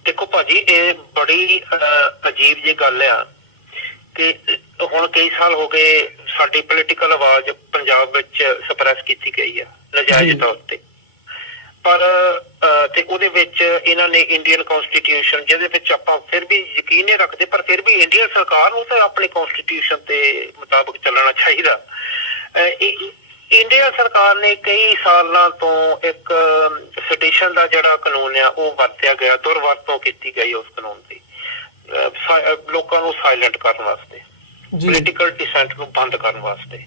ਦੇਖੋ ਭਾਜੀ, ਇਹ ਬੜੀ ਅਜੀਬ ਜਿਹੀ ਗੱਲ ਆ ਕਿ ਹੁਣ ਕਈ ਸਾਲ ਹੋ ਗਏ ਸਾਡੀ ਪੋਲੀਟੀਕਲ ਆਵਾਜ਼ ਪੰਜਾਬ ਵਿੱਚ ਸਪਰੈਸ ਕੀਤੀ ਗਈ ਆ ਨਜਾਇਜ਼ ਤੌਰ ਤੇ, ਪਰ ਤੇ ਉਹਦੇ ਵਿੱਚ ਇਹਨਾਂ ਨੇ ਇੰਡੀਅਨ ਕਨਸਟੀਟਿਊਸ਼ਨ, ਜਿਹਦੇ ਵਿੱਚ ਆਪਾਂ ਫਿਰ ਵੀ ਯਕੀਨ ਨਹੀਂ ਰੱਖਦੇ, ਪਰ ਫਿਰ ਵੀ ਇੰਡੀਅਨ ਸਰਕਾਰ ਨੂੰ ਤਾਂ ਆਪਣੀ ਕਨਸਟੀਟਿਊਸ਼ਨ ਦੇ ਮੁਤਾਬਕ ਚੱਲਣਾ ਚਾਹੀਦਾ। ਇੰਡੀਆ ਸਰਕਾਰ ਨੇ ਕਈ ਸਾਲਾਂ ਤੋਂ ਇੱਕ ਸੈਡੀਸ਼ਨ ਦਾ ਜਿਹੜਾ ਕਾਨੂੰਨ ਆ ਉਹ ਵਰਤਿਆ ਗਿਆ, ਦੁਰਵਰਤੋਂ ਕੀਤੀ ਗਈ ਉਸ ਕਾਨੂੰਨ ਦੀ, ਲੋਕਾਂ ਨੂੰ ਸਾਇਲੈਂਟ ਕਰਨ ਵਾਸਤੇ, ਪੋਲੀਟੀਕਲ ਡਿਸੈਂਟ ਨੂੰ ਬੰਦ ਕਰਨ ਵਾਸਤੇ।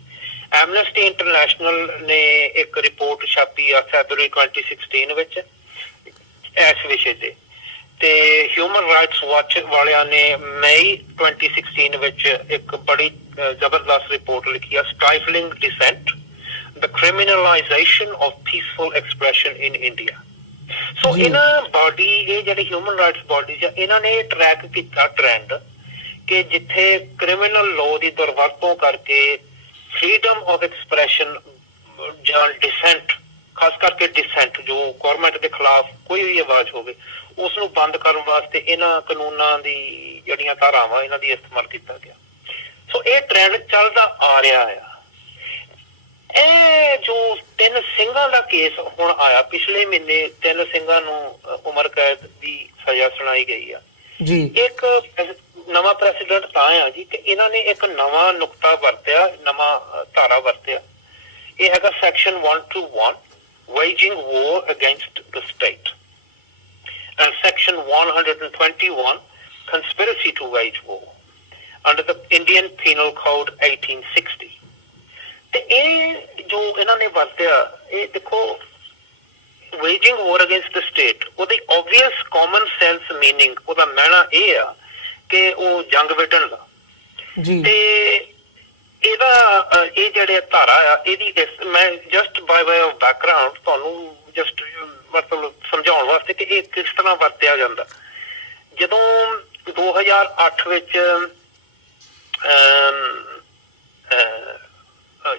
ਐਮਨੈਸਟੀ ਇੰਟਰਨੈਸ਼ਨਲ ਨੇ ਇੱਕ ਰਿਪੋਰਟ ਛਾਪੀ ਆ ਫੈਬਰੂਰੀ 2016 ਵਿੱਚ ਇਸ ਵਿਸ਼ੇ ਤੇ ਹਿਊਮਨ ਰਾਈਟਸ ਵਾਚ ਵਾਲਿਆਂ ਨੇ ਮਈ 2016 ਵਿੱਚ ਇੱਕ ਬੜੀ ਜ਼ਬਰਦਸਤ ਰਿਪੋਰਟ ਲਿਖੀ ਆ, stifling dissent, the criminalization of peaceful expression in India. So ਇਹਨਾਂ ਬਾਡੀ, ਇਹ ਜਿਹੜੀ ਹਿਊਮਨ ਰਾਈਟਸ ਬਾਡੀਜ਼ ਆ, ਇਹਨਾਂ ਨੇ ਟਰੈਕ ਕੀਤਾ ਟ੍ਰੈਂਡ ਕਿ ਜਿੱਥੇ ਕ੍ਰਿਮੀਨਲ ਲਾਅ ਦੀ ਦੁਰਵਰਤੋਂ ਕਰਕੇ ਫਰੀडम ਆਫ ਐਕਸਪ੍ਰੈਸ਼ਨ ਜਾਂ ਡਿਸੈਂਟ, ਖਾਸ ਕਰਕੇ ਡਿਸੈਂਟ ਜੋ ਗਵਰਨਮੈਂਟ ਦੇ ਖਿਲਾਫ ਕੋਈ ਵੀ ਆਵਾਜ਼ ਹੋਵੇ, ਉਸ ਨੂੰ ਬੰਦ ਕਰਨ ਵਾਸਤੇ ਇਹਨਾਂ ਕਾਨੂੰਨਾਂ ਦੀ ਜਿਹੜੀਆਂ ਧਾਰਾਵਾਂ ਇਹਨਾਂ ਦੀ ਇਸਤੇਮਾਲ ਕੀਤਾ ਗਿਆ। ਸੋ ਇਹ ਟ੍ਰੈਂਡ ਚੱਲਦਾ ਆ ਰਿਹਾ ਆ। ਇਹ ਜੋ 3 ਸਿੰਘਾਂ ਦਾ ਕੇਸ ਹੁਣ ਆਇਆ, ਪਿਛਲੇ ਮਹੀਨੇ 3 ਸਿੰਘਾਂ ਨੂੰ ਉਮਰ ਕੈਦ ਦੀ ਸਜ਼ਾ ਸੁਣਾਈ ਗਈ ਆ ਜੀ। ਇੱਕ ਨਵਾਂ ਪ੍ਰੈਸੀਡੈਂਟ ਤਾਂ ਆ ਜੀ ਕਿ ਇਹਨਾਂ ਨੇ ਇੱਕ ਨਵਾਂ ਨੁਕਤਾ ਵਰਤਿਆ, ਨਵਾਂ ਧਾਰਾ ਵਰਤਿਆ। ਇਹ ਹੈਗਾ section 121, waging war against the state, and section 121, conspiracy to wage war under the Indian Penal Code 1860। ਤੇ ਇਹ ਜੋ ਇਹਨਾਂ ਨੇ ਵਰਤਿਆ, ਇਹ ਦੇਖੋ waging war against the state, ਉਹਦੀ ਆਬਵੀਅਸ ਕਾਮਨ ਸੈਂਸ ਮੀਨਿੰਗ, ਉਹਦਾ ਮਹਿਣਾ ਇਹ ਆ ਕਿ ਉਹ ਜੰਗ ਵਿੱਢਣ ਦਾ ਜੀ। ਤੇ ਇਹਦਾ ਇਹ ਜਿਹੜੇ ਧਾਰਾ ਆ, ਇਹਦੀ ਮੈਂ just by way of background ਤੁਹਾਨੂੰ ਜਸਟ ਮਤਲਬ ਸਮਝਾਉਣ ਵਾਸਤੇ ਕਿ ਇਹ ਕਿਸ ਤਰ੍ਹਾਂ ਵਰਤਿਆ ਜਾਂਦਾ। ਜਦੋਂ 2008 ਵਿੱਚ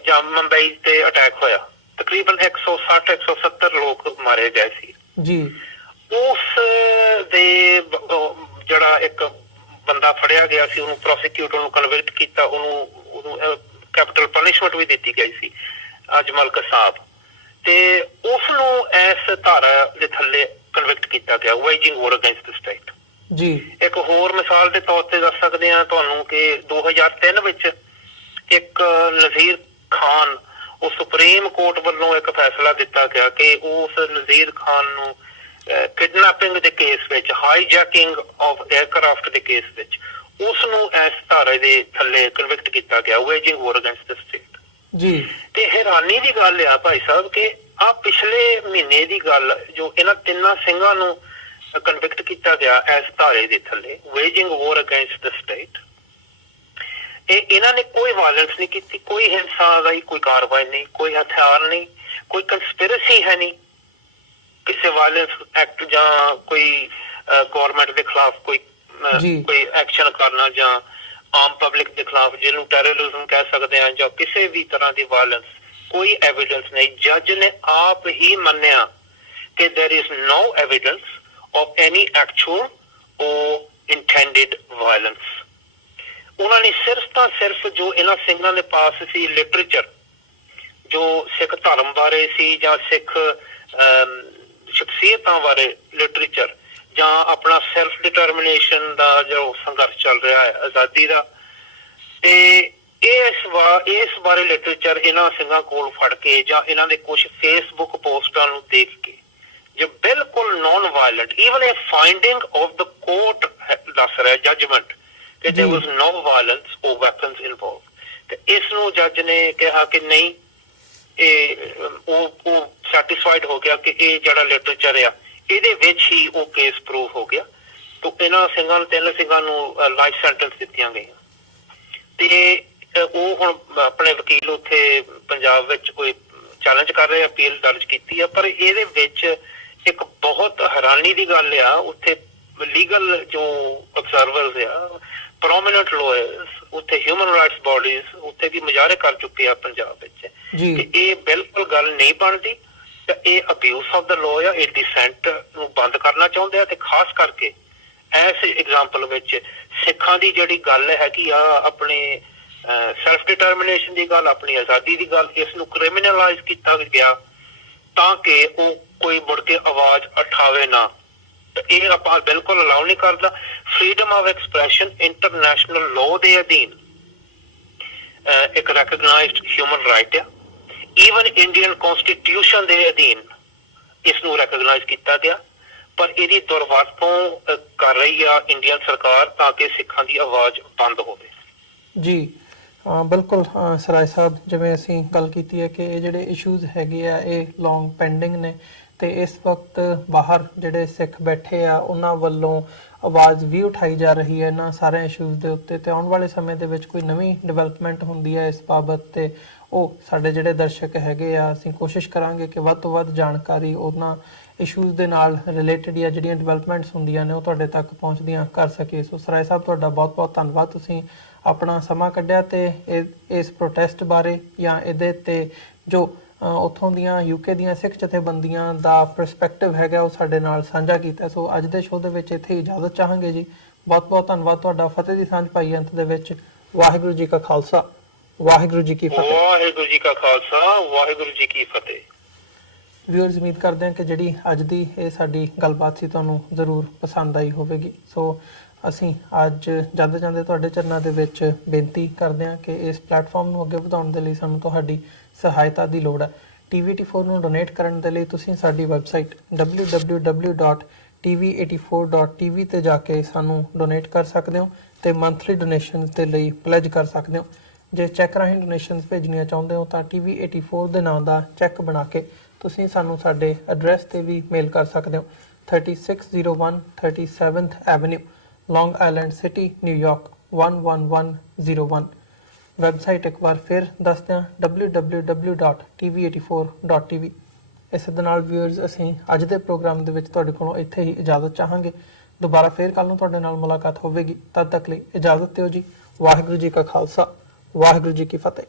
ਜਾਂ ਮੁੰਬਈ ਤੇ ਅਟੈਕ ਹੋਇਆ, ਤਕਰੀਬਨ 160-170 ਲੋਕ ਮਾਰੇ ਗਏ ਸੀ ਜੀ। ਉਸ ਦੇ ਜਿਹੜਾ ਇੱਕ ਬੰਦਾ ਫੜਿਆ ਗਿਆ ਸੀ, ਉਹਨੂੰ ਪ੍ਰੋਸੀਕਿਊਟਰ ਨੂੰ ਕਨਵਿਕਟ ਕੀਤਾ, ਉਹਨੂੰ ਕੈਪੀਟਲ ਪਨਿਸ਼ਮੈਂਟ ਵੀ ਦਿੱਤੀ ਗਈ ਸੀ, ਅਜਮਲ ਕਸਾਬ, ਤੇ ਉਸ ਨੂੰ ਇਸ ਧਾਰਾ ਦੇ ਥੱਲੇ ਕਨਵਿਕਟ ਕੀਤਾ ਗਿਆ, waging war against the state ਜੀ। ਇੱਕ ਹੋਰ ਮਿਸਾਲ ਦੇ ਤੌਰ ਤੇ ਦੱਸ ਸਕਦੇ ਹਾਂ ਤੁਹਾਨੂੰ ਕਿ 2003 ਵਿੱਚ ਇੱਕ ਨਜ਼ੀਰ ਖਾਨ, ਉਹ ਸੁਪਰੀਮ ਕੋਰਟ ਵੱਲੋਂ ਇੱਕ ਫੈਸਲਾ ਦਿੱਤਾ ਗਿਆ ਕਿ ਉਸ ਨਜ਼ੀਰ ਖਾਨ ਨੂੰ ਕਿਡਨੈਪਿੰਗ ਦੇ ਕੇਸ ਵਿੱਚ, ਹਾਈਜੈਕਿੰਗ ਆਫ ਏਅਰਕ੍ਰਾਫਟ ਦੇ ਕੇਸ ਵਿੱਚ, ਉਸ ਨੂੰ ਇਸ ਧਾਰੇ ਦੇ ਥੱਲੇ ਕਨਵਿਕਟ ਕੀਤਾ ਗਿਆ, waging war against the state ਜੀ। ਤੇ ਹੈਰਾਨੀ ਦੀ ਗੱਲ ਆ ਭਾਈ ਸਾਹਿਬ ਕਿ ਆਹ ਪਿਛਲੇ ਮਹੀਨੇ ਦੀ ਗੱਲ, ਜੋ ਇਹਨਾਂ 3 ਸਿੰਘਾਂ ਨੂੰ ਕਨਵਿਕਟ ਕੀਤਾ ਗਿਆ ਇਸ ਧਾਰੇ ਦੇ ਥੱਲੇ, waging war against the state, ਇਹਨਾਂ ਨੇ ਕੋਈ ਵਾਇਲੈਂਸ ਨਹੀਂ ਕੀਤੀ, ਕੋਈ ਹਿੰਸਾ ਦਾ ਕੋਈ ਕਾਰਵਾਈ ਨਹੀਂ, ਕੋਈ ਹਥਿਆਰ ਨਹੀਂ, ਕੋਈ ਕੰਸਪੀਰੇਸੀ ਹੈ ਨਹੀਂ, ਕਿਸੇ ਵਾਇਲੈਂਸ ਐਕਟ ਜਾਂ ਕੋਈ ਗਵਰਨਮੈਂਟ ਦੇ ਖਿਲਾਫ ਕੋਈ ਐਕਸ਼ਨ ਕਰਨਾ ਜਾਂ ਆਮ ਪਬਲਿਕ ਦੇ ਖਿਲਾਫ, ਜਿਹਨੂੰ ਟੈਰਰਿਜ਼ਮ ਕਹਿ ਸਕਦੇ ਆ, ਜਾਂ ਕਿਸੇ ਵੀ ਤਰ੍ਹਾਂ ਦੀ ਵਾਇਲੈਂਸ, ਕੋਈ ਐਵੀਡੈਂਸ ਨਹੀਂ। ਜੱਜ ਨੇ ਆਪ ਹੀ ਮੰਨਿਆ ਕਿ there is no evidence of any actual or intended violence। ਉਹਨਾਂ ਨੇ ਸਿਰਫ ਜੋ ਇਹਨਾਂ ਸਿੰਘਾਂ ਦੇ ਪਾਸ ਸੀ ਲਿਟਰੇਚਰ, ਜੋ ਸਿੱਖ ਧਰਮ ਬਾਰੇ ਸੀ ਜਾਂ ਸਿੱਖ ਸ਼ਖਸੀਅਤਾਂ ਬਾਰੇ ਲਿਟਰੇਚਰ, ਜਾਂ ਆਪਣਾ ਸੈਲਫ ਸੈਲਫ ਡਿਟਰਮੀਨੇਸ਼ਨ ਦਾ ਜੋ ਸੰਘਰਸ਼ ਚੱਲ ਰਿਹਾ ਹੈ ਆਜ਼ਾਦੀ ਦਾ, ਤੇ ਇਸ ਬਾਰੇ ਲਿਟਰੇਚਰ ਇਹਨਾਂ ਸਿੰਘਾਂ ਕੋਲ ਫੜ ਕੇ ਜਾਂ ਇਹਨਾਂ ਦੇ ਕੁਝ ਫੇਸਬੁੱਕ ਪੋਸਟਾਂ ਨੂੰ ਦੇਖ ਕੇ ਜੋ ਬਿਲਕੁਲ ਨਾਨ ਵਾਇਲੈਂਟ, ਈਵਨ ਇਹ ਫਾਈਂਡਿੰਗ ਆਫ ਦ ਕੋਰਟ ਦੱਸ ਰਿਹਾ ਜੱਜਮੈਂਟ ਕਿ there was no violence or weapons involved, ਤੇ ਇਸ ਨੂੰ ਜੱਜ ਨੇ ਕਿਹਾ ਕਿ ਨਹੀਂ, ਇਹ ਉਹ ਸੈਟੀਸਫਾਈਡ ਹੋ ਗਿਆ ਕਿ ਇਹ ਜਿਹੜਾ ਲਿਟਰੇਚਰ ਆ ਇਹਦੇ ਵਿੱਚ ਹੀ ਉਹ ਕੇਸ ਪ੍ਰੂਵ ਹੋ ਗਿਆ। ਤੇ ਇਹਨਾਂ ਸਿੰਘਾਂ ਨੂੰ, 3 ਸਿੰਘਾਂ ਨੂੰ ਲਾਈਫ ਸੈਂਟੈਂਸ ਦਿੱਤੀਆਂ ਗਈਆਂ, ਤੇ ਉਹ ਹੁਣ ਆਪਣੇ ਵਕੀਲ ਉੱਥੇ ਪੰਜਾਬ ਵਿੱਚ ਕੋਈ ਚੈਲੰਜ ਕਰ ਰਹੇ, ਅਪੀਲ ਦਰਜ ਕੀਤੀ ਆ। ਪਰ ਇਹਦੇ ਵਿੱਚ ਇੱਕ ਬਹੁਤ ਹੈਰਾਨੀ ਦੀ ਗੱਲ ਆ, ਉੱਥੇ ਲੀਗਲ ਜੋ ਅਬਜ਼ਰਵਰਸ ਆ, ਪ੍ਰੋਮੀਨੈਂਟ ਲਾਇਰਸ, ਉੱਥੇ ਹਿਊਮਨ ਰਾਈਟਸ ਬਾਡੀਜ਼ ਉੱਥੇ ਵੀ ਮੁਜ਼ਾਹਰੇ ਕਰ ਚੁੱਕੇ ਆ ਪੰਜਾਬ ਵਿੱਚ ਕਿ ਇਹ ਬਿਲਕੁਲ ਗੱਲ ਨਹੀਂ ਬਣਦੀ, ਤੇ ਇਹ ਅਬਿਊਜ਼ ਆਫ ਦ ਲਾਅ ਆ, ਇਹ ਡਿਸੈਂਟ ਨੂੰ ਬੰਦ ਕਰਨਾ ਚਾਹੁੰਦੇ ਆ। ਤੇ ਖਾਸ ਕਰਕੇ ਇਸ ਐਗਜ਼ਾਮਪਲ ਵਿੱਚ ਸਿੱਖਾਂ ਦੀ ਜਿਹੜੀ ਗੱਲ ਹੈਗੀ ਆ, ਆਪਣੇ ਸੈਲਫ ਡਿਟਰਮੀਨੇਸ਼ਨ ਦੀ ਗੱਲ, ਆਪਣੀ ਆਜ਼ਾਦੀ ਦੀ ਗੱਲ, ਇਸ ਨੂੰ ਕ੍ਰਿਮੀਨਲਾਈਜ਼ ਕੀਤਾ ਗਿਆ ਤਾਂ ਕਿ ਉਹ ਕੋਈ ਮੁੜ ਕੇ ਆਵਾਜ਼ ਉਠਾਵੇ ਨਾ। ਤੇ ਇਹ ਆਪਾਂ ਬਿਲਕੁਲ ਅਲਾਉ ਨਹੀਂ ਕਰਦਾ। Freedom of expression international law ਦੇ ਅਧੀਨ ਇੱਕ ਰੈਕਗਨਾਈਜ਼ਡ ਹਿਊਮਨ ਰਾਈਟ ਆ। ਈਵਨ ਇੰਡੀਅਨ ਕਨਸਟੀਟਿਊਸ਼ਨ ਦੇ ਅਧੀਨ ਇਸ ਨੂੰ ਰੈਕਗਨਾਈਜ਼ ਕੀਤਾ ਗਿਆ, ਪਰ ਇਹਦੀ ਦੁਰਵਰਤੋਂ ਕਰ ਰਹੀ ਆ ਇੰਡੀਅਨ ਸਰਕਾਰ ਤਾਂ ਕਿ ਸਿੱਖਾਂ ਦੀ ਆਵਾਜ਼ ਬੰਦ ਹੋਵੇ। ਜੀ ਬਿਲਕੁਲ ਸਰਾਏ ਸਾਹਿਬ, ਜਿਵੇਂ ਅਸੀਂ ਗੱਲ ਕੀਤੀ ਹੈ ਕਿ ਇਹ ਜਿਹੜੇ ਇਸ਼ੂਜ਼ ਹੈਗੇ ਆ ਇਹ ਲੌਂਗ ਪੈਂਡਿੰਗ ਨੇ, ਤੇ ਇਸ ਵਕਤ ਬਾਹਰ ਜਿਹੜੇ ਸਿੱਖ ਬੈਠੇ ਆ ਉਹਨਾਂ ਵੱਲੋਂ ਆਵਾਜ਼ ਵੀ ਉਠਾਈ ਜਾ ਰਹੀ ਹੈ ਇਹਨਾਂ ਸਾਰੇ ਇਸ਼ੂਜ਼ ਦੇ ਉੱਤੇ। ਤੇ ਆਉਣ ਵਾਲੇ ਸਮੇਂ ਦੇ ਵਿੱਚ ਕੋਈ ਨਵੀਂ ਡਿਵੈਲਪਮੈਂਟ ਹੁੰਦੀ ਹੈ ਇਸ ਬਾਬਤ ਤੇ ਉਹ ਸਾਡੇ ਜਿਹੜੇ ਦਰਸ਼ਕ ਹੈਗੇ ਆ, ਅਸੀਂ ਕੋਸ਼ਿਸ਼ ਕਰਾਂਗੇ ਕਿ ਵੱਧ ਤੋਂ ਵੱਧ ਜਾਣਕਾਰੀ ਉਹਨਾਂ ਇਸ਼ੂਜ਼ ਦੇ ਨਾਲ ਰਿਲੇਟਡ ਜਾਂ ਜਿਹੜੀਆਂ ਡਿਵੈਲਪਮੈਂਟਸ ਹੁੰਦੀਆਂ ਨੇ ਉਹ ਤੁਹਾਡੇ ਤੱਕ ਪਹੁੰਚਦੀਆਂ ਕਰ ਸਕੀਏ। ਸੋ ਸਰਾਏ ਸਾਹਿਬ, ਤੁਹਾਡਾ ਬਹੁਤ ਬਹੁਤ ਧੰਨਵਾਦ, ਤੁਸੀਂ ਆਪਣਾ ਸਮਾਂ ਕੱਢਿਆ ਤੇ ਇਸ ਪ੍ਰੋਟੈਸਟ ਬਾਰੇ ਜਾਂ ਇਹਦੇ ਤੇ ਜੋ ਉੱਥੋਂ ਦੀਆਂ UK ਦੀਆਂ ਸਿੱਖ ਜਥੇਬੰਦੀਆਂ ਦਾ ਪਰਸਪੈਕਟਿਵ ਹੈਗਾ ਉਹ ਸਾਡੇ ਨਾਲ ਸਾਂਝਾ ਕੀਤਾ। ਸੋ ਅੱਜ ਦੇ ਸ਼ੋਅ ਦੇ ਵਿੱਚ ਇੱਥੇ ਇਜਾਜ਼ਤ ਚਾਹਾਂਗੇ ਜੀ। ਬਹੁਤ ਬਹੁਤ ਧੰਨਵਾਦ ਤੁਹਾਡਾ। ਫਤਿਹ ਦੀ ਸਾਂਝ ਪਾਈ ਅੰਤ ਦੇ ਵਿੱਚ। ਵਾਹਿਗੁਰੂ ਜੀ ਕਾ ਖਾਲਸਾ, ਵਾਹਿਗੁਰੂ ਜੀ ਕੀ ਫਤਿਹ। ਵਾਹਿਗੁਰੂ ਜੀ ਕਾ ਖਾਲਸਾ, ਵਾਹਿਗੁਰੂ ਜੀ ਕੀ ਫਤਿਹ। ਵਿਊਅਰਸ, ਉਮੀਦ ਕਰਦੇ ਹਾਂ ਕਿ ਜਿਹੜੀ ਅੱਜ ਦੀ ਇਹ ਸਾਡੀ ਗੱਲਬਾਤ ਸੀ ਤੁਹਾਨੂੰ ਜ਼ਰੂਰ ਪਸੰਦ ਆਈ ਹੋਵੇਗੀ। ਸੋ ਅਸੀਂ ਅੱਜ ਜਾਂਦੇ ਜਾਂਦੇ ਤੁਹਾਡੇ ਚਰਨਾਂ ਦੇ ਵਿੱਚ ਬੇਨਤੀ ਕਰਦੇ ਹਾਂ ਕਿ ਇਸ ਪਲੇਟਫਾਰਮ ਨੂੰ ਅੱਗੇ ਵਧਾਉਣ ਦੇ ਲਈ ਸਾਨੂੰ ਤੁਹਾਡੀ ਸਹਾਇਤਾ ਦੀ ਲੋੜ ਹੈ। TV84 ਨੂੰ ਡੋਨੇਟ ਕਰਨ ਦੇ ਲਈ ਤੁਸੀਂ ਸਾਡੀ ਵੈਬਸਾਈਟ www.tv84.tv ਤੇ ਜਾ ਕੇ ਸਾਨੂੰ ਡੋਨੇਟ ਕਰ ਸਕਦੇ ਹੋ ਤੇ ਮੰਥਲੀ ਡੋਨੇਸ਼ਨਸ ਦੇ ਲਈ ਪਲੇਜ ਕਰ ਸਕਦੇ ਹੋ। ਜੇ ਚੈੱਕ ਰਾਹੀਂ ਡੋਨੇਸ਼ਨਸ ਭੇਜਣੀਆਂ ਚਾਹੁੰਦੇ ਹੋ ਤਾਂ TV84 ਦੇ ਨਾਮ ਦਾ ਚੈੱਕ ਬਣਾ ਕੇ ਤੁਸੀਂ ਸਾਨੂੰ ਸਾਡੇ ਐਡਰੈਸ ਤੇ ਵੀ ਮੇਲ ਕਰ ਸਕਦੇ ਹੋ। 3601 37th ਐਵਨਿਊ, ਲੌਂਗ ਆਈਲੈਂਡ ਸਿਟੀ, ਨਿਊਯਾਰਕ 11101। ਵੈਬਸਾਈਟ ਇੱਕ ਵਾਰ ਫਿਰ ਦੱਸਦੇ ਹਾਂ www.tv84.tv। ਇਸ ਦੇ ਨਾਲ ਵਿਊਅਰਸ, ਅਸੀਂ ਅੱਜ ਦੇ ਪ੍ਰੋਗਰਾਮ ਦੇ ਵਿੱਚ ਤੁਹਾਡੇ ਕੋਲੋਂ ਇੱਥੇ ਹੀ ਇਜਾਜ਼ਤ ਚਾਹਾਂਗੇ। ਦੁਬਾਰਾ ਫਿਰ ਕੱਲ ਨੂੰ ਤੁਹਾਡੇ ਨਾਲ ਮੁਲਾਕਾਤ ਹੋਵੇਗੀ। ਤਦ ਤੱਕ ਲਈ ਇਜਾਜ਼ਤ ਦਿਓ ਜੀ। ਵਾਹਿਗੁਰੂ ਜੀ ਕਾ ਖਾਲਸਾ, ਵਾਹਿਗੁਰੂ ਜੀ ਕੀ ਫਤਿਹ।